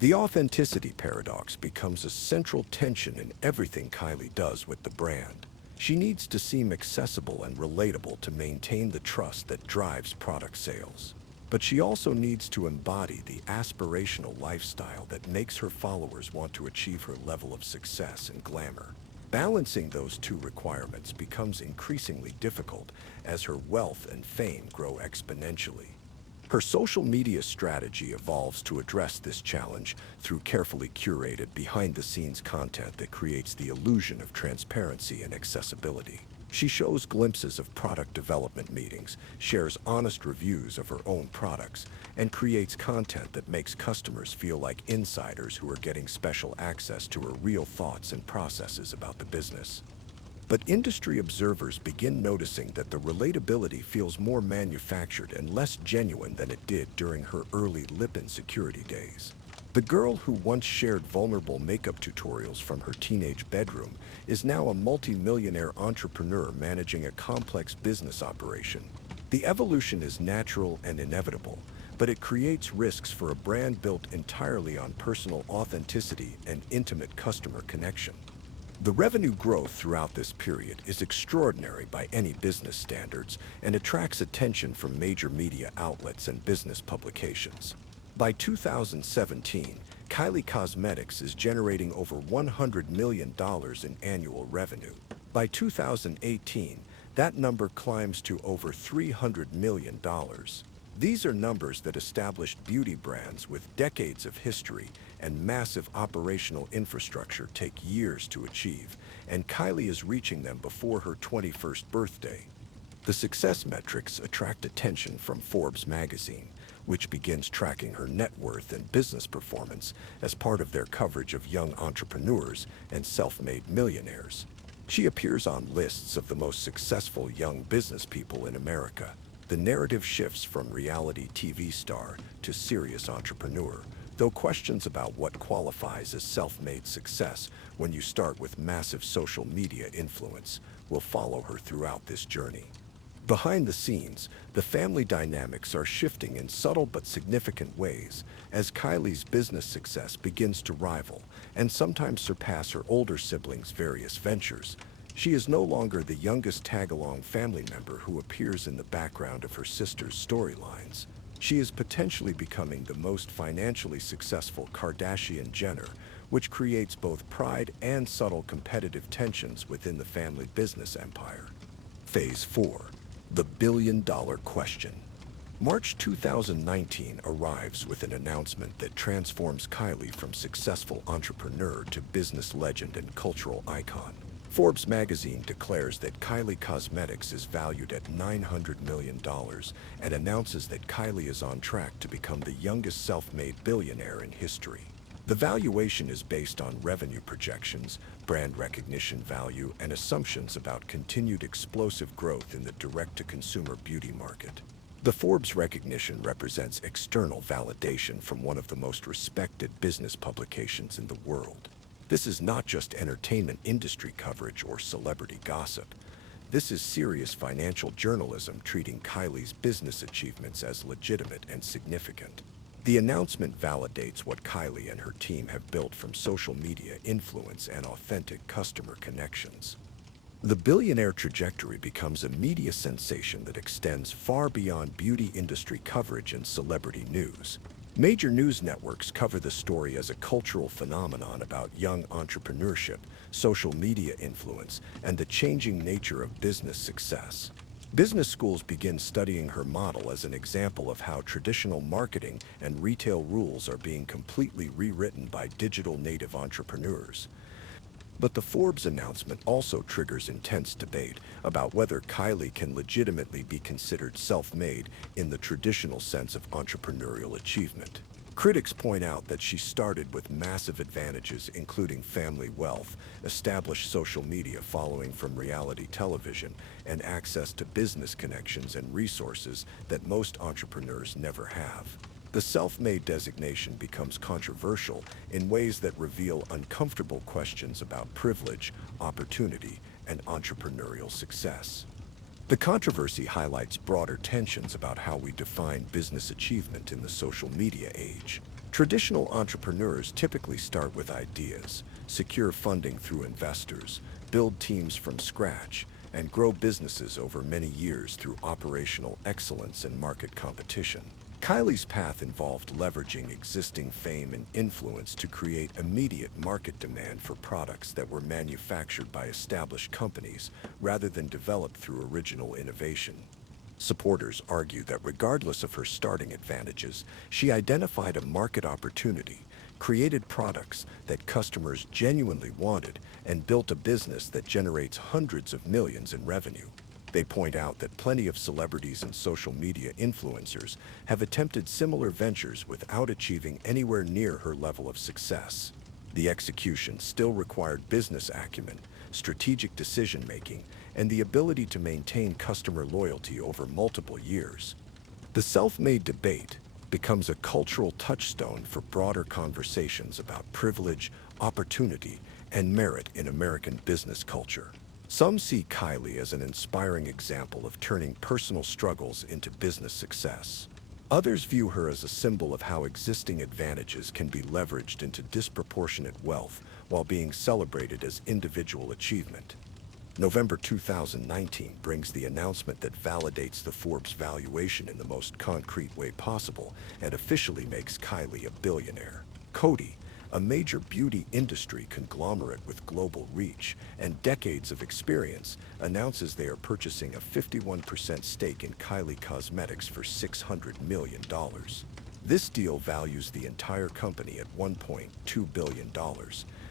The authenticity paradox becomes a central tension in everything Kylie does with the brand. She needs to seem accessible and relatable to maintain the trust that drives product sales. But she also needs to embody the aspirational lifestyle that makes her followers want to achieve her level of success and glamour. Balancing those two requirements becomes increasingly difficult as her wealth and fame grow exponentially. Her social media strategy evolves to address this challenge through carefully curated behind-the-scenes content that creates the illusion of transparency and accessibility. She shows glimpses of product development meetings, shares honest reviews of her own products, and creates content that makes customers feel like insiders who are getting special access to her real thoughts and processes about the business. But industry observers begin noticing that the relatability feels more manufactured and less genuine than it did during her early lip insecurity days. The girl who once shared vulnerable makeup tutorials from her teenage bedroom is now a multi-millionaire entrepreneur managing a complex business operation. The evolution is natural and inevitable, but it creates risks for a brand built entirely on personal authenticity and intimate customer connection. The revenue growth throughout this period is extraordinary by any business standards and attracts attention from major media outlets and business publications. By 2017, Kylie Cosmetics is generating over $100 million in annual revenue. By 2018, that number climbs to over $300 million. These are numbers that established beauty brands with decades of history and massive operational infrastructure take years to achieve, and Kylie is reaching them before her 21st birthday. The success metrics attract attention from Forbes magazine, which begins tracking her net worth and business performance as part of their coverage of young entrepreneurs and self-made millionaires. She appears on lists of the most successful young business people in America. The narrative shifts from reality TV star to serious entrepreneur, though questions about what qualifies as self-made success when you start with massive social media influence will follow her throughout this journey. Behind the scenes, the family dynamics are shifting in subtle but significant ways as Kylie's business success begins to rival and sometimes surpass her older siblings' various ventures. She is no longer the youngest tag-along family member who appears in the background of her sister's storylines. She is potentially becoming the most financially successful Kardashian-Jenner, which creates both pride and subtle competitive tensions within the family business empire. Phase 4. The billion-dollar question. March 2019 arrives with an announcement that transforms Kylie from successful entrepreneur to business legend and cultural icon. Forbes magazine declares that Kylie Cosmetics is valued at $900 million and announces that Kylie is on track to become the youngest self-made billionaire in history. The valuation is based on revenue projections, brand recognition value, and assumptions about continued explosive growth in the direct-to-consumer beauty market. The Forbes recognition represents external validation from one of the most respected business publications in the world. This is not just entertainment industry coverage or celebrity gossip. This is serious financial journalism treating Kylie's business achievements as legitimate and significant. The announcement validates what Kylie and her team have built from social media influence and authentic customer connections. The billionaire trajectory becomes a media sensation that extends far beyond beauty industry coverage and celebrity news. Major news networks cover the story as a cultural phenomenon about young entrepreneurship, social media influence, and the changing nature of business success. Business schools begin studying her model as an example of how traditional marketing and retail rules are being completely rewritten by digital native entrepreneurs. But the Forbes announcement also triggers intense debate about whether Kylie can legitimately be considered self-made in the traditional sense of entrepreneurial achievement. Critics point out that she started with massive advantages, including family wealth, established social media following from reality television, and access to business connections and resources that most entrepreneurs never have. The self-made designation becomes controversial in ways that reveal uncomfortable questions about privilege, opportunity, and entrepreneurial success. The controversy highlights broader tensions about how we define business achievement in the social media age. Traditional entrepreneurs typically start with ideas, secure funding through investors, build teams from scratch, and grow businesses over many years through operational excellence and market competition. Kylie's path involved leveraging existing fame and influence to create immediate market demand for products that were manufactured by established companies rather than developed through original innovation. Supporters argue that regardless of her starting advantages, she identified a market opportunity, created products that customers genuinely wanted, and built a business that generates hundreds of millions in revenue. They point out that plenty of celebrities and social media influencers have attempted similar ventures without achieving anywhere near her level of success. The execution still required business acumen, strategic decision-making, and the ability to maintain customer loyalty over multiple years. The self-made debate becomes a cultural touchstone for broader conversations about privilege, opportunity, and merit in American business culture. Some see Kylie as an inspiring example of turning personal struggles into business success. Others view her as a symbol of how existing advantages can be leveraged into disproportionate wealth while being celebrated as individual achievement. November 2019 brings the announcement that validates the Forbes valuation in the most concrete way possible and officially makes Kylie a billionaire. Coty, a major beauty industry conglomerate with global reach and decades of experience, announces they are purchasing a 51% stake in Kylie Cosmetics for $600 million. This deal values the entire company at $1.2 billion,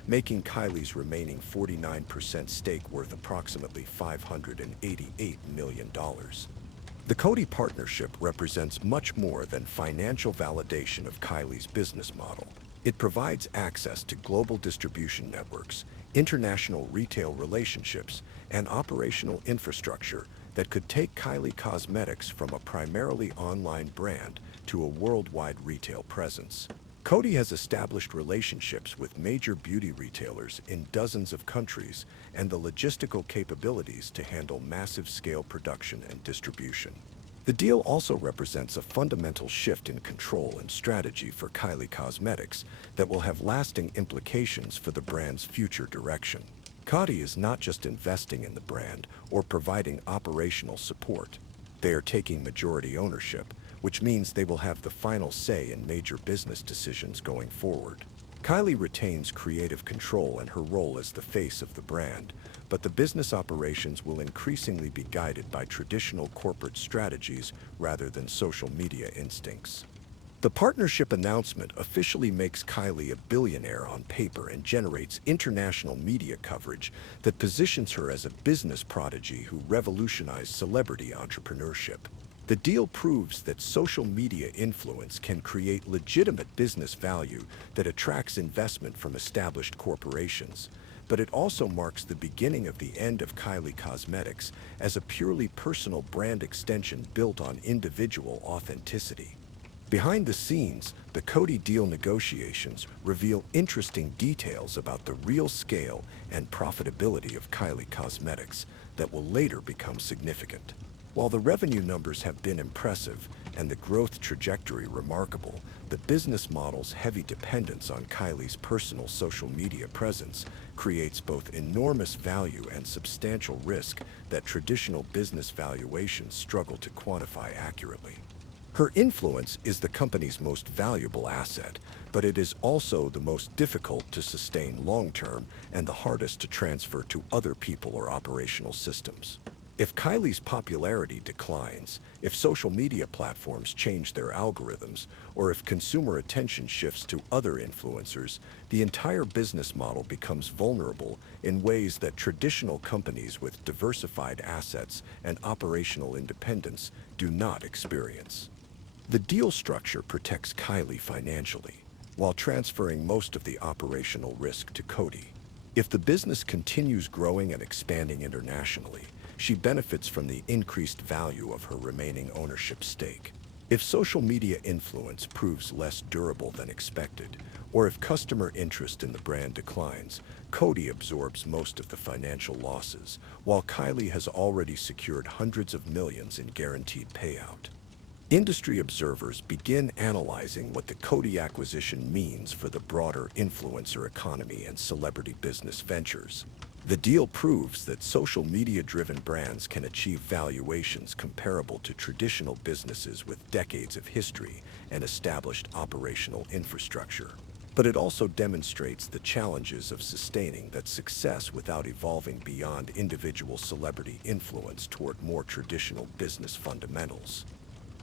making Kylie's remaining 49% stake worth approximately $588 million. The Coty partnership represents much more than financial validation of Kylie's business model. It provides access to global distribution networks, international retail relationships, and operational infrastructure that could take Kylie Cosmetics from a primarily online brand to a worldwide retail presence. Coty has established relationships with major beauty retailers in dozens of countries and the logistical capabilities to handle massive scale production and distribution. The deal also represents a fundamental shift in control and strategy for Kylie Cosmetics that will have lasting implications for the brand's future direction. Coty is not just investing in the brand or providing operational support. They are taking majority ownership, which means they will have the final say in major business decisions going forward. Kylie retains creative control and her role as the face of the brand, but the business operations will increasingly be guided by traditional corporate strategies rather than social media instincts. The partnership announcement officially makes Kylie a billionaire on paper and generates international media coverage that positions her as a business prodigy who revolutionized celebrity entrepreneurship. The deal proves that social media influence can create legitimate business value that attracts investment from established corporations, but it also marks the beginning of the end of Kylie Cosmetics as a purely personal brand extension built on individual authenticity. Behind the scenes, the Coty deal negotiations reveal interesting details about the real scale and profitability of Kylie Cosmetics that will later become significant. While the revenue numbers have been impressive and the growth trajectory remarkable, the business model's heavy dependence on Kylie's personal social media presence creates both enormous value and substantial risk that traditional business valuations struggle to quantify accurately. Her influence is the company's most valuable asset, but it is also the most difficult to sustain long-term and the hardest to transfer to other people or operational systems. If Kylie's popularity declines, if social media platforms change their algorithms, or if consumer attention shifts to other influencers, the entire business model becomes vulnerable in ways that traditional companies with diversified assets and operational independence do not experience. The deal structure protects Kylie financially, while transferring most of the operational risk to Coty. If the business continues growing and expanding internationally, she benefits from the increased value of her remaining ownership stake. If social media influence proves less durable than expected, or if customer interest in the brand declines, Coty absorbs most of the financial losses, while Kylie has already secured hundreds of millions in guaranteed payout. Industry observers begin analyzing what the Coty acquisition means for the broader influencer economy and celebrity business ventures. The deal proves that social media-driven brands can achieve valuations comparable to traditional businesses with decades of history and established operational infrastructure. But it also demonstrates the challenges of sustaining that success without evolving beyond individual celebrity influence toward more traditional business fundamentals.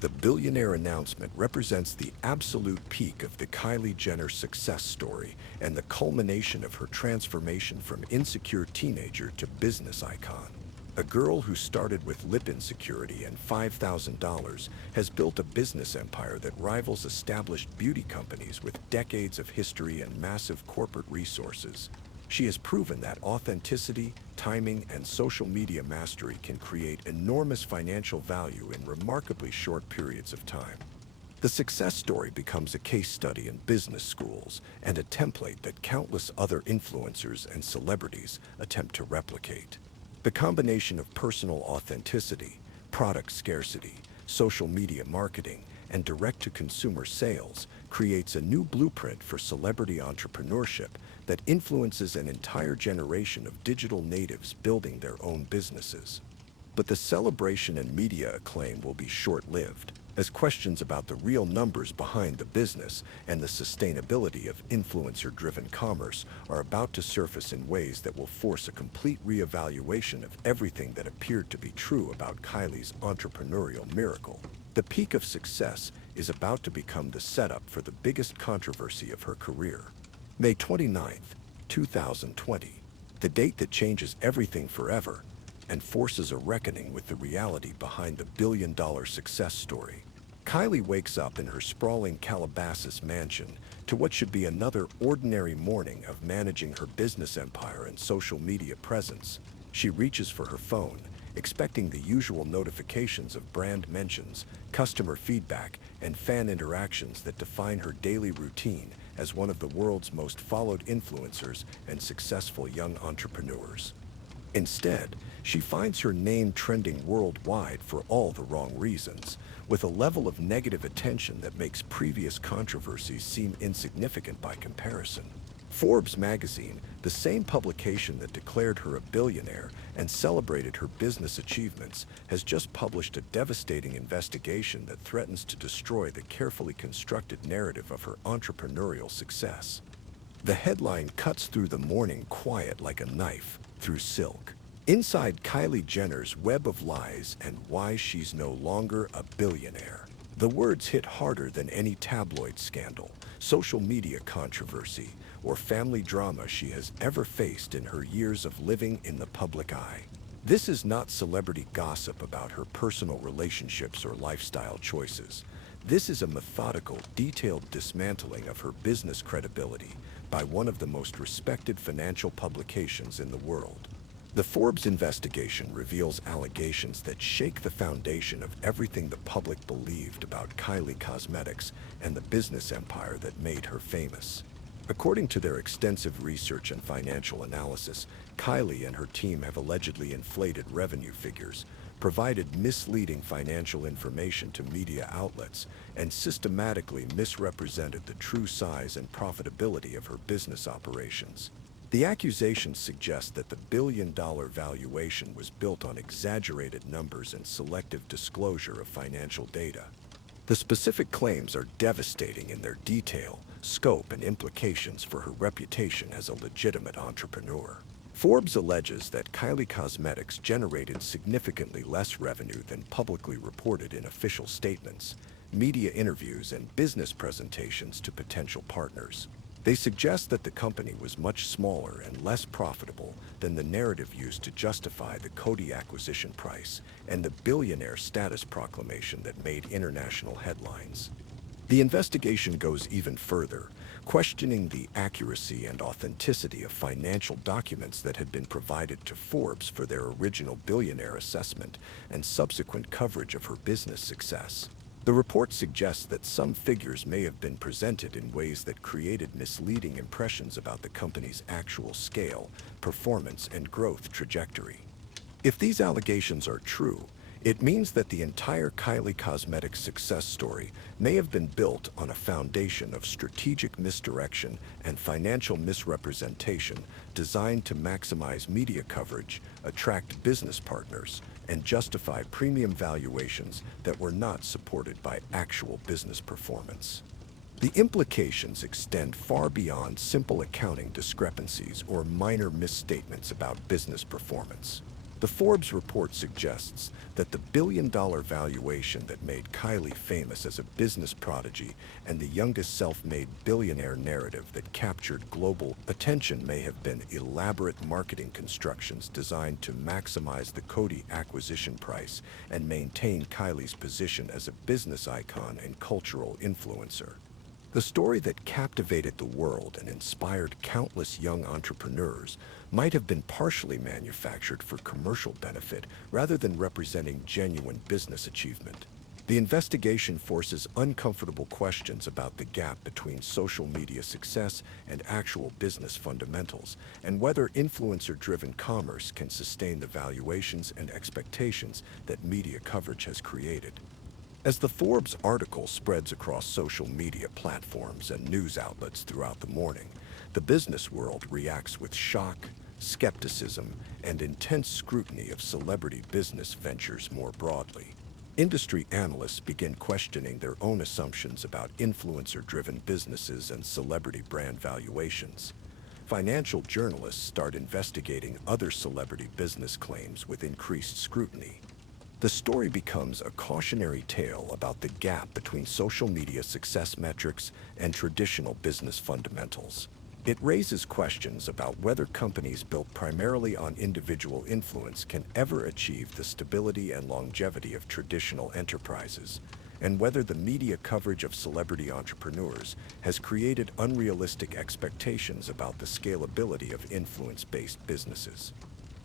The billionaire announcement represents the absolute peak of the Kylie Jenner success story and the culmination of her transformation from insecure teenager to business icon. A girl who started with lip insecurity and $5,000 has built a business empire that rivals established beauty companies with decades of history and massive corporate resources. She has proven that authenticity, timing, and social media mastery can create enormous financial value in remarkably short periods of time. The success story becomes a case study in business schools and a template that countless other influencers and celebrities attempt to replicate. The combination of personal authenticity, product scarcity, social media marketing, and direct-to-consumer sales creates a new blueprint for celebrity entrepreneurship that influences an entire generation of digital natives building their own businesses. But the celebration and media acclaim will be short-lived, as questions about the real numbers behind the business and the sustainability of influencer-driven commerce are about to surface in ways that will force a complete reevaluation of everything that appeared to be true about Kylie's entrepreneurial miracle. The peak of success is about to become the setup for the biggest controversy of her career. May 29th, 2020, the date that changes everything forever. and forces a reckoning with the reality behind the billion-dollar success story. Kylie wakes up in her sprawling Calabasas mansion to what should be another ordinary morning of managing her business empire and social media presence. She reaches for her phone, expecting the usual notifications of brand mentions, customer feedback, and fan interactions that define her daily routine as one of the world's most followed influencers and successful young entrepreneurs. Instead, she finds her name trending worldwide for all the wrong reasons, with a level of negative attention that makes previous controversies seem insignificant by comparison. Forbes magazine, the same publication that declared her a billionaire and celebrated her business achievements, has just published a devastating investigation that threatens to destroy the carefully constructed narrative of her entrepreneurial success. The headline cuts through the morning quiet like a knife through silk. Inside Kylie Jenner's web of lies and why she's no longer a billionaire. The words hit harder than any tabloid scandal, social media controversy, or family drama she has ever faced in her years of living in the public eye. This is not celebrity gossip about her personal relationships or lifestyle choices. This is a methodical, detailed dismantling of her business credibility by one of the most respected financial publications in the world. The Forbes investigation reveals allegations that shake the foundation of everything the public believed about Kylie Cosmetics and the business empire that made her famous. According to their extensive research and financial analysis, Kylie and her team have allegedly inflated revenue figures, provided misleading financial information to media outlets, and systematically misrepresented the true size and profitability of her business operations. The accusations suggest that the billion-dollar valuation was built on exaggerated numbers and selective disclosure of financial data. The specific claims are devastating in their detail, scope, and implications for her reputation as a legitimate entrepreneur. Forbes alleges that Kylie Cosmetics generated significantly less revenue than publicly reported in official statements, media interviews, and business presentations to potential partners. They suggest that the company was much smaller and less profitable than the narrative used to justify the Coty acquisition price and the billionaire status proclamation that made international headlines. The investigation goes even further, questioning the accuracy and authenticity of financial documents that had been provided to Forbes for their original billionaire assessment and subsequent coverage of her business success. The report suggests that some figures may have been presented in ways that created misleading impressions about the company's actual scale, performance, and growth trajectory. If these allegations are true, it means that the entire Kylie Cosmetics success story may have been built on a foundation of strategic misdirection and financial misrepresentation designed to maximize media coverage, attract business partners, and justify premium valuations that were not supported by actual business performance. The implications extend far beyond simple accounting discrepancies or minor misstatements about business performance. The Forbes report suggests that the billion-dollar valuation that made Kylie famous as a business prodigy and the youngest self-made billionaire narrative that captured global attention may have been elaborate marketing constructions designed to maximize the Coty acquisition price and maintain Kylie's position as a business icon and cultural influencer. The story that captivated the world and inspired countless young entrepreneurs might have been partially manufactured for commercial benefit rather than representing genuine business achievement. The investigation forces uncomfortable questions about the gap between social media success and actual business fundamentals, and whether influencer-driven commerce can sustain the valuations and expectations that media coverage has created. As the Forbes article spreads across social media platforms and news outlets throughout the morning, the business world reacts with shock, skepticism, and intense scrutiny of celebrity business ventures more broadly. Industry analysts begin questioning their own assumptions about influencer-driven businesses and celebrity brand valuations. Financial journalists start investigating other celebrity business claims with increased scrutiny. The story becomes a cautionary tale about the gap between social media success metrics and traditional business fundamentals. It raises questions about whether companies built primarily on individual influence can ever achieve the stability and longevity of traditional enterprises, and whether the media coverage of celebrity entrepreneurs has created unrealistic expectations about the scalability of influence-based businesses.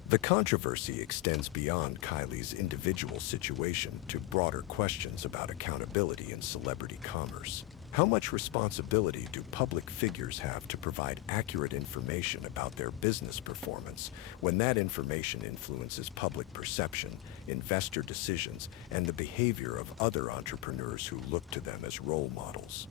The controversy extends beyond Kylie's individual situation to broader questions about accountability in celebrity commerce. How much responsibility do public figures have to provide accurate information about their business performance when that information influences public perception, investor decisions, and the behavior of other entrepreneurs who look to them as role models?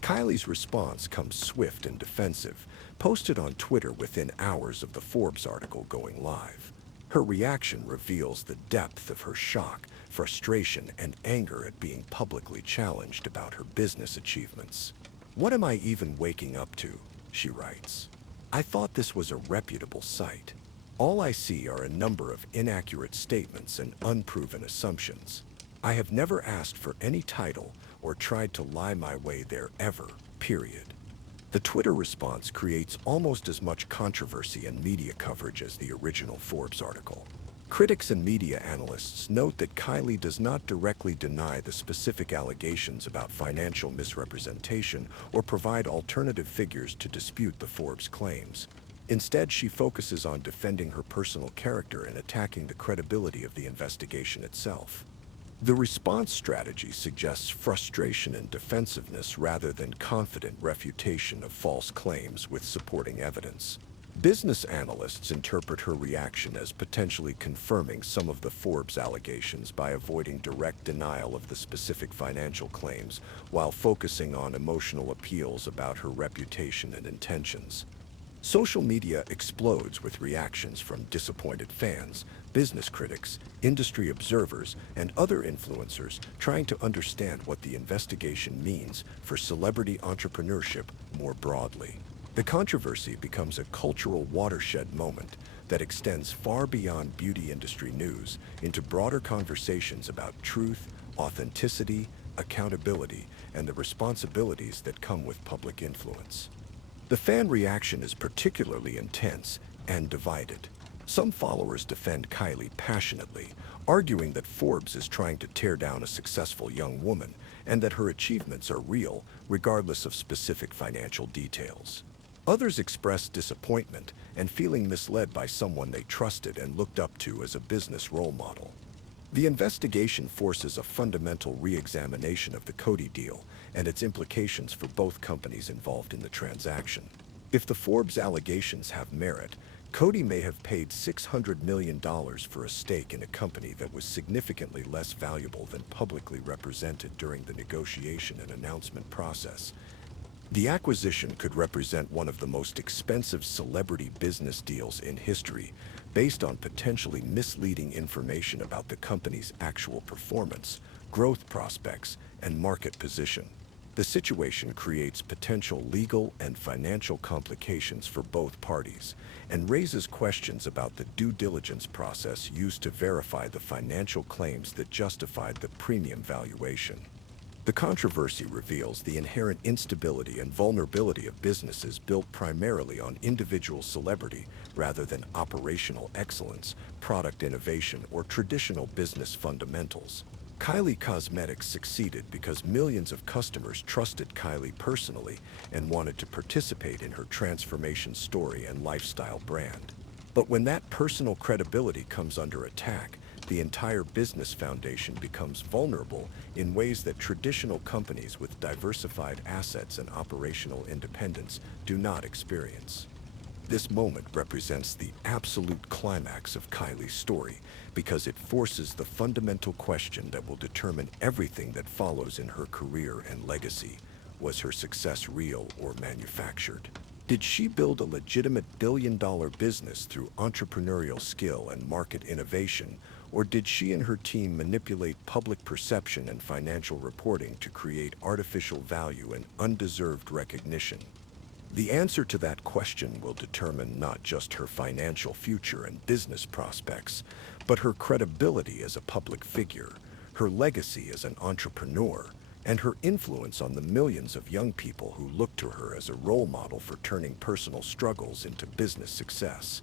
Kylie's response comes swift and defensive, posted on Twitter within hours of the Forbes article going live. Her reaction reveals the depth of her shock, frustration, and anger at being publicly challenged about her business achievements. "What am I even waking up to?" she writes. "I thought this was a reputable site. All I see are a number of inaccurate statements and unproven assumptions. I have never asked for any title or tried to lie my way there ever, period." The Twitter response creates almost as much controversy and media coverage as the original Forbes article. Critics and media analysts note that Kylie does not directly deny the specific allegations about financial misrepresentation or provide alternative figures to dispute the Forbes claims. Instead, she focuses on defending her personal character and attacking the credibility of the investigation itself. The response strategy suggests frustration and defensiveness rather than confident refutation of false claims with supporting evidence. Business analysts interpret her reaction as potentially confirming some of the Forbes allegations by avoiding direct denial of the specific financial claims while focusing on emotional appeals about her reputation and intentions. Social media explodes with reactions from disappointed fans, business critics, industry observers, and other influencers trying to understand what the investigation means for celebrity entrepreneurship more broadly. The controversy becomes a cultural watershed moment that extends far beyond beauty industry news into broader conversations about truth, authenticity, accountability, and the responsibilities that come with public influence. The fan reaction is particularly intense and divided. Some followers defend Kylie passionately, arguing that Forbes is trying to tear down a successful young woman and that her achievements are real, regardless of specific financial details. Others express disappointment and feeling misled by someone they trusted and looked up to as a business role model. The investigation forces a fundamental re-examination of the Coty deal and its implications for both companies involved in the transaction. If the Forbes allegations have merit, Coty may have paid $600 million for a stake in a company that was significantly less valuable than publicly represented during the negotiation and announcement process. The acquisition could represent one of the most expensive celebrity business deals in history, based on potentially misleading information about the company's actual performance, growth prospects, and market position. The situation creates potential legal and financial complications for both parties and raises questions about the due diligence process used to verify the financial claims that justified the premium valuation. The controversy reveals the inherent instability and vulnerability of businesses built primarily on individual celebrity rather than operational excellence, product innovation, or traditional business fundamentals. Kylie Cosmetics succeeded because millions of customers trusted Kylie personally and wanted to participate in her transformation story and lifestyle brand. But when that personal credibility comes under attack, the entire business foundation becomes vulnerable in ways that traditional companies with diversified assets and operational independence do not experience. This moment represents the absolute climax of Kylie's story because it forces the fundamental question that will determine everything that follows in her career and legacy. Was her success real or manufactured? Did she build a legitimate billion-dollar business through entrepreneurial skill and market innovation, or did she and her team manipulate public perception and financial reporting to create artificial value and undeserved recognition? The answer to that question will determine not just her financial future and business prospects, but her credibility as a public figure, her legacy as an entrepreneur, and her influence on the millions of young people who look to her as a role model for turning personal struggles into business success.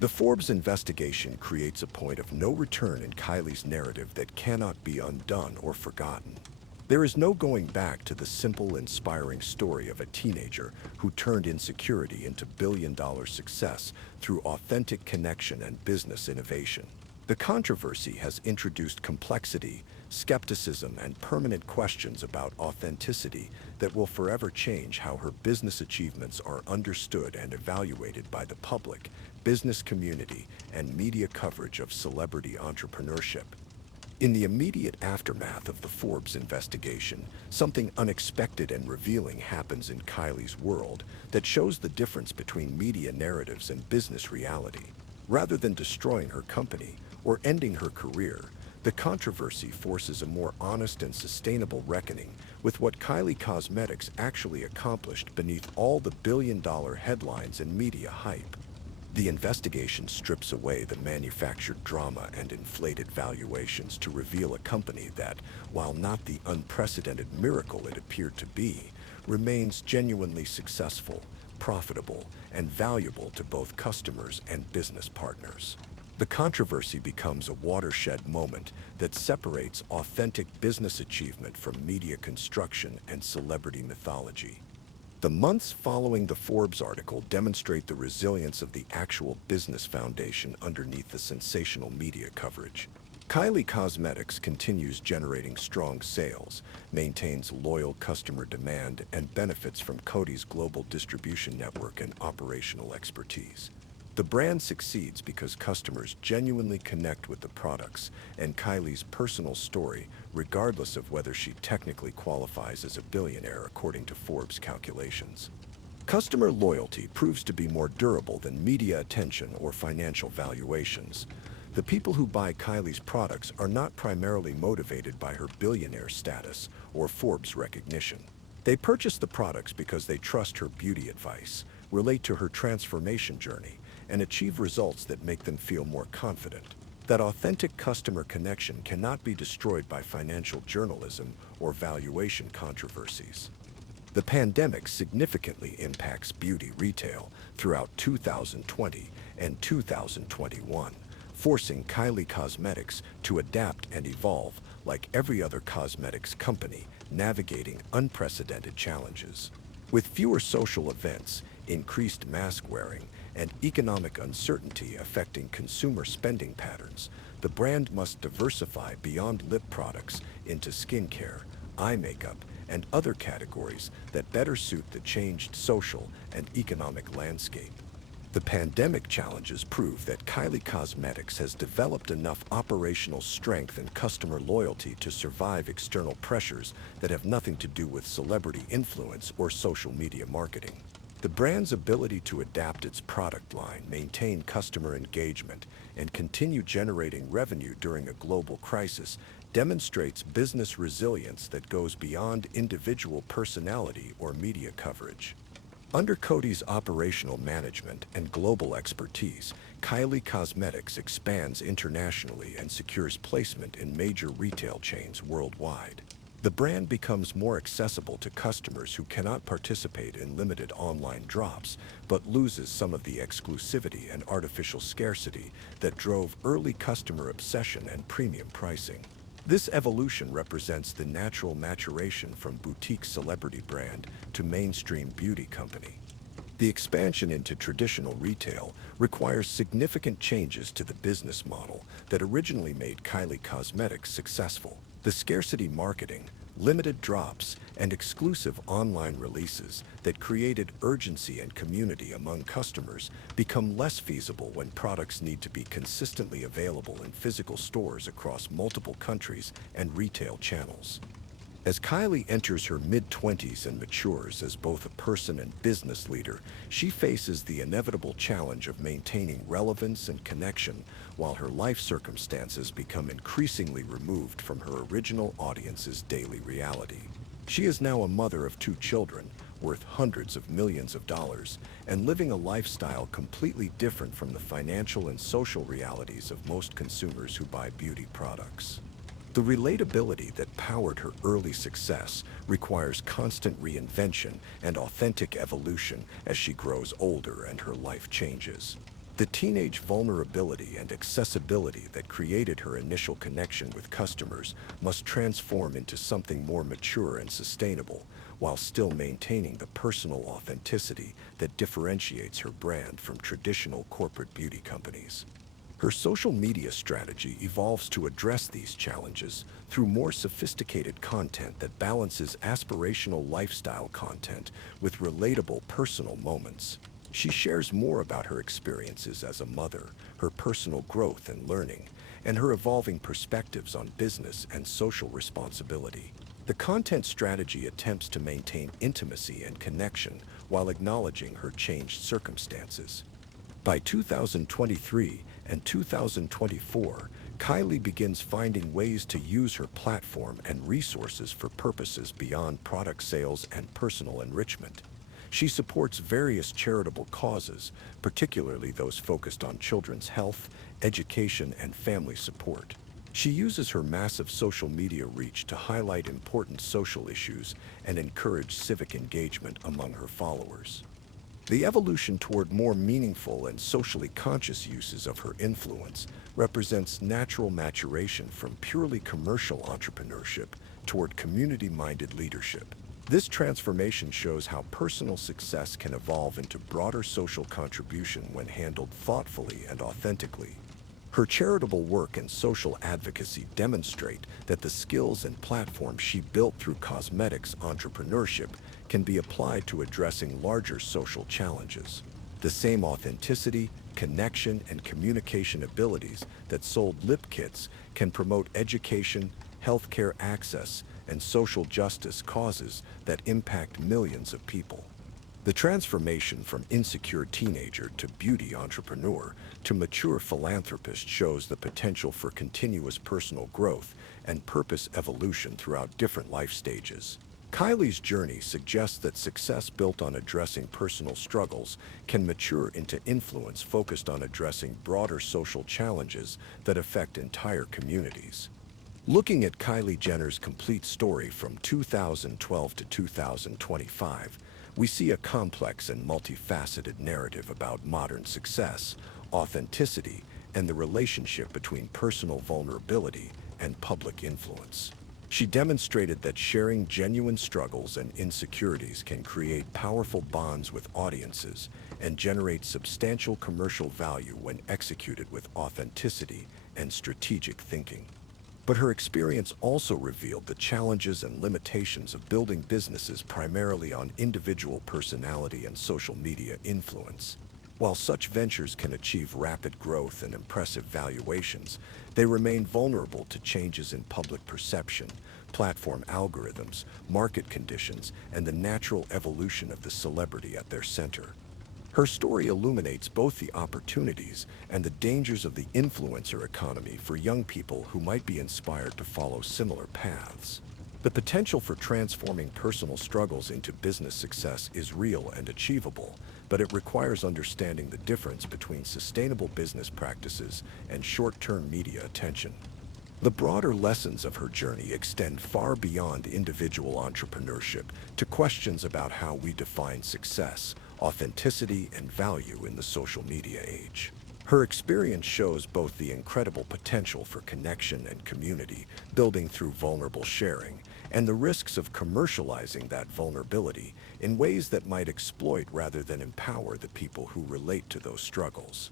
The Forbes investigation creates a point of no return in Kylie's narrative that cannot be undone or forgotten. There is no going back to the simple, inspiring story of a teenager who turned insecurity into billion-dollar success through authentic connection and business innovation. The controversy has introduced complexity, skepticism, and permanent questions about authenticity that will forever change how her business achievements are understood and evaluated by the public, business community, and media coverage of celebrity entrepreneurship. In the immediate aftermath of the Forbes investigation, something unexpected and revealing happens in Kylie's world that shows the difference between media narratives and business reality. Rather than destroying her company or ending her career, the controversy forces a more honest and sustainable reckoning with what Kylie Cosmetics actually accomplished beneath all the billion-dollar headlines and media hype. The investigation strips away the manufactured drama and inflated valuations to reveal a company that, while not the unprecedented miracle it appeared to be, remains genuinely successful, profitable, and valuable to both customers and business partners. The controversy becomes a watershed moment that separates authentic business achievement from media construction and celebrity mythology. The months following the Forbes article demonstrate the resilience of the actual business foundation underneath the sensational media coverage. Kylie Cosmetics continues generating strong sales, maintains loyal customer demand, and benefits from Coty's global distribution network and operational expertise. The brand succeeds because customers genuinely connect with the products and Kylie's personal story, regardless of whether she technically qualifies as a billionaire according to Forbes calculations. Customer loyalty proves to be more durable than media attention or financial valuations. The people who buy Kylie's products are not primarily motivated by her billionaire status or Forbes recognition. They purchase the products because they trust her beauty advice, relate to her transformation journey, and achieve results that make them feel more confident. That authentic customer connection cannot be destroyed by financial journalism or valuation controversies. The pandemic significantly impacts beauty retail throughout 2020 and 2021, forcing Kylie Cosmetics to adapt and evolve like every other cosmetics company navigating unprecedented challenges. With fewer social events, increased mask wearing, and economic uncertainty affecting consumer spending patterns, the brand must diversify beyond lip products into skincare, eye makeup, and other categories that better suit the changed social and economic landscape. The pandemic challenges prove that Kylie Cosmetics has developed enough operational strength and customer loyalty to survive external pressures that have nothing to do with celebrity influence or social media marketing. The brand's ability to adapt its product line, maintain customer engagement, and continue generating revenue during a global crisis demonstrates business resilience that goes beyond individual personality or media coverage. Under Coty's operational management and global expertise, Kylie Cosmetics expands internationally and secures placement in major retail chains worldwide. The brand becomes more accessible to customers who cannot participate in limited online drops, but loses some of the exclusivity and artificial scarcity that drove early customer obsession and premium pricing. This evolution represents the natural maturation from boutique celebrity brand to mainstream beauty company. The expansion into traditional retail requires significant changes to the business model that originally made Kylie Cosmetics successful. The scarcity marketing, limited drops, and exclusive online releases that created urgency and community among customers become less feasible when products need to be consistently available in physical stores across multiple countries and retail channels. As Kylie enters her mid-20s and matures as both a person and business leader, she faces the inevitable challenge of maintaining relevance and connection while her life circumstances become increasingly removed from her original audience's daily reality. She is now a mother of 2 children, worth hundreds of millions of dollars, and living a lifestyle completely different from the financial and social realities of most consumers who buy beauty products. The relatability that powered her early success requires constant reinvention and authentic evolution as she grows older and her life changes. The teenage vulnerability and accessibility that created her initial connection with customers must transform into something more mature and sustainable, while still maintaining the personal authenticity that differentiates her brand from traditional corporate beauty companies. Her social media strategy evolves to address these challenges through more sophisticated content that balances aspirational lifestyle content with relatable personal moments. She shares more about her experiences as a mother, her personal growth and learning, and her evolving perspectives on business and social responsibility. The content strategy attempts to maintain intimacy and connection while acknowledging her changed circumstances. By 2023 and 2024, Kylie begins finding ways to use her platform and resources for purposes beyond product sales and personal enrichment. She supports various charitable causes, particularly those focused on children's health, education, and family support. She uses her massive social media reach to highlight important social issues and encourage civic engagement among her followers. The evolution toward more meaningful and socially conscious uses of her influence represents natural maturation from purely commercial entrepreneurship toward community-minded leadership. This transformation shows how personal success can evolve into broader social contribution when handled thoughtfully and authentically. Her charitable work and social advocacy demonstrate that the skills and platforms she built through cosmetics entrepreneurship can be applied to addressing larger social challenges. The same authenticity, connection, and communication abilities that sold lip kits can promote education, healthcare access, and social justice causes that impact millions of people. The transformation from insecure teenager to beauty entrepreneur to mature philanthropist shows the potential for continuous personal growth and purpose evolution throughout different life stages. Kylie's journey suggests that success built on addressing personal struggles can mature into influence focused on addressing broader social challenges that affect entire communities. Looking at Kylie Jenner's complete story from 2012 to 2025, we see a complex and multifaceted narrative about modern success, authenticity, and the relationship between personal vulnerability and public influence. She demonstrated that sharing genuine struggles and insecurities can create powerful bonds with audiences and generate substantial commercial value when executed with authenticity and strategic thinking. But her experience also revealed the challenges and limitations of building businesses primarily on individual personality and social media influence. While such ventures can achieve rapid growth and impressive valuations, they remain vulnerable to changes in public perception, platform algorithms, market conditions, and the natural evolution of the celebrity at their center. Her story illuminates both the opportunities and the dangers of the influencer economy for young people who might be inspired to follow similar paths. The potential for transforming personal struggles into business success is real and achievable, but it requires understanding the difference between sustainable business practices and short-term media attention. The broader lessons of her journey extend far beyond individual entrepreneurship to questions about how we define success, authenticity, and value in the social media age. Her experience shows both the incredible potential for connection and community building through vulnerable sharing, and the risks of commercializing that vulnerability in ways that might exploit rather than empower the people who relate to those struggles.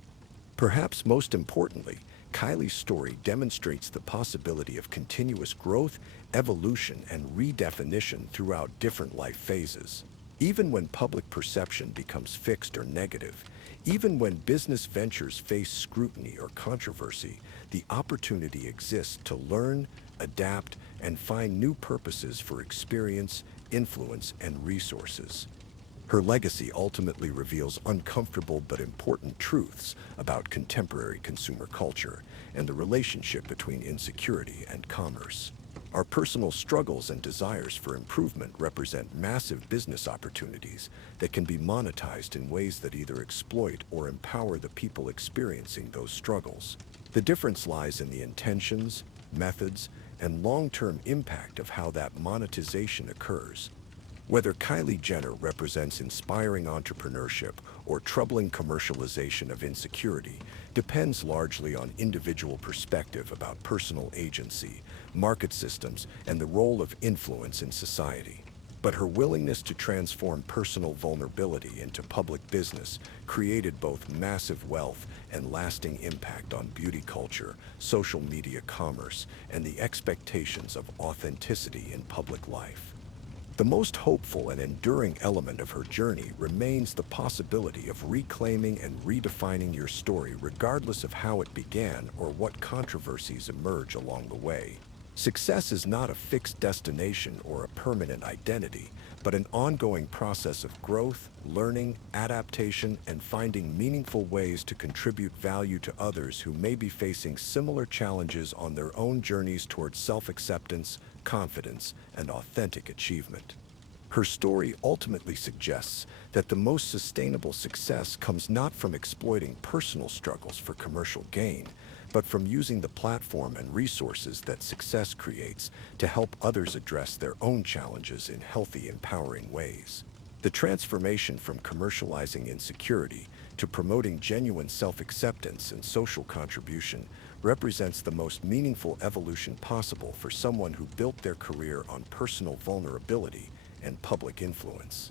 Perhaps most importantly, Kylie's story demonstrates the possibility of continuous growth, evolution, and redefinition throughout different life phases. Even when public perception becomes fixed or negative, even when business ventures face scrutiny or controversy, the opportunity exists to learn, adapt, and find new purposes for experience, influence, and resources. Her legacy ultimately reveals uncomfortable but important truths about contemporary consumer culture and the relationship between insecurity and commerce. Our personal struggles and desires for improvement represent massive business opportunities that can be monetized in ways that either exploit or empower the people experiencing those struggles. The difference lies in the intentions, methods, and long-term impact of how that monetization occurs. Whether Kylie Jenner represents inspiring entrepreneurship or troubling commercialization of insecurity depends largely on individual perspective about personal agency, market systems, and the role of influence in society. But her willingness to transform personal vulnerability into public business created both massive wealth and lasting impact on beauty culture, social media commerce, and the expectations of authenticity in public life. The most hopeful and enduring element of her journey remains the possibility of reclaiming and redefining your story regardless of how it began or what controversies emerge along the way. Success is not a fixed destination or a permanent identity, but an ongoing process of growth, learning, adaptation, and finding meaningful ways to contribute value to others who may be facing similar challenges on their own journeys towards self-acceptance, confidence, and authentic achievement. Her story ultimately suggests that the most sustainable success comes not from exploiting personal struggles for commercial gain, but from using the platform and resources that success creates to help others address their own challenges in healthy, empowering ways. The transformation from commercializing insecurity to promoting genuine self-acceptance and social contribution represents the most meaningful evolution possible for someone who built their career on personal vulnerability and public influence.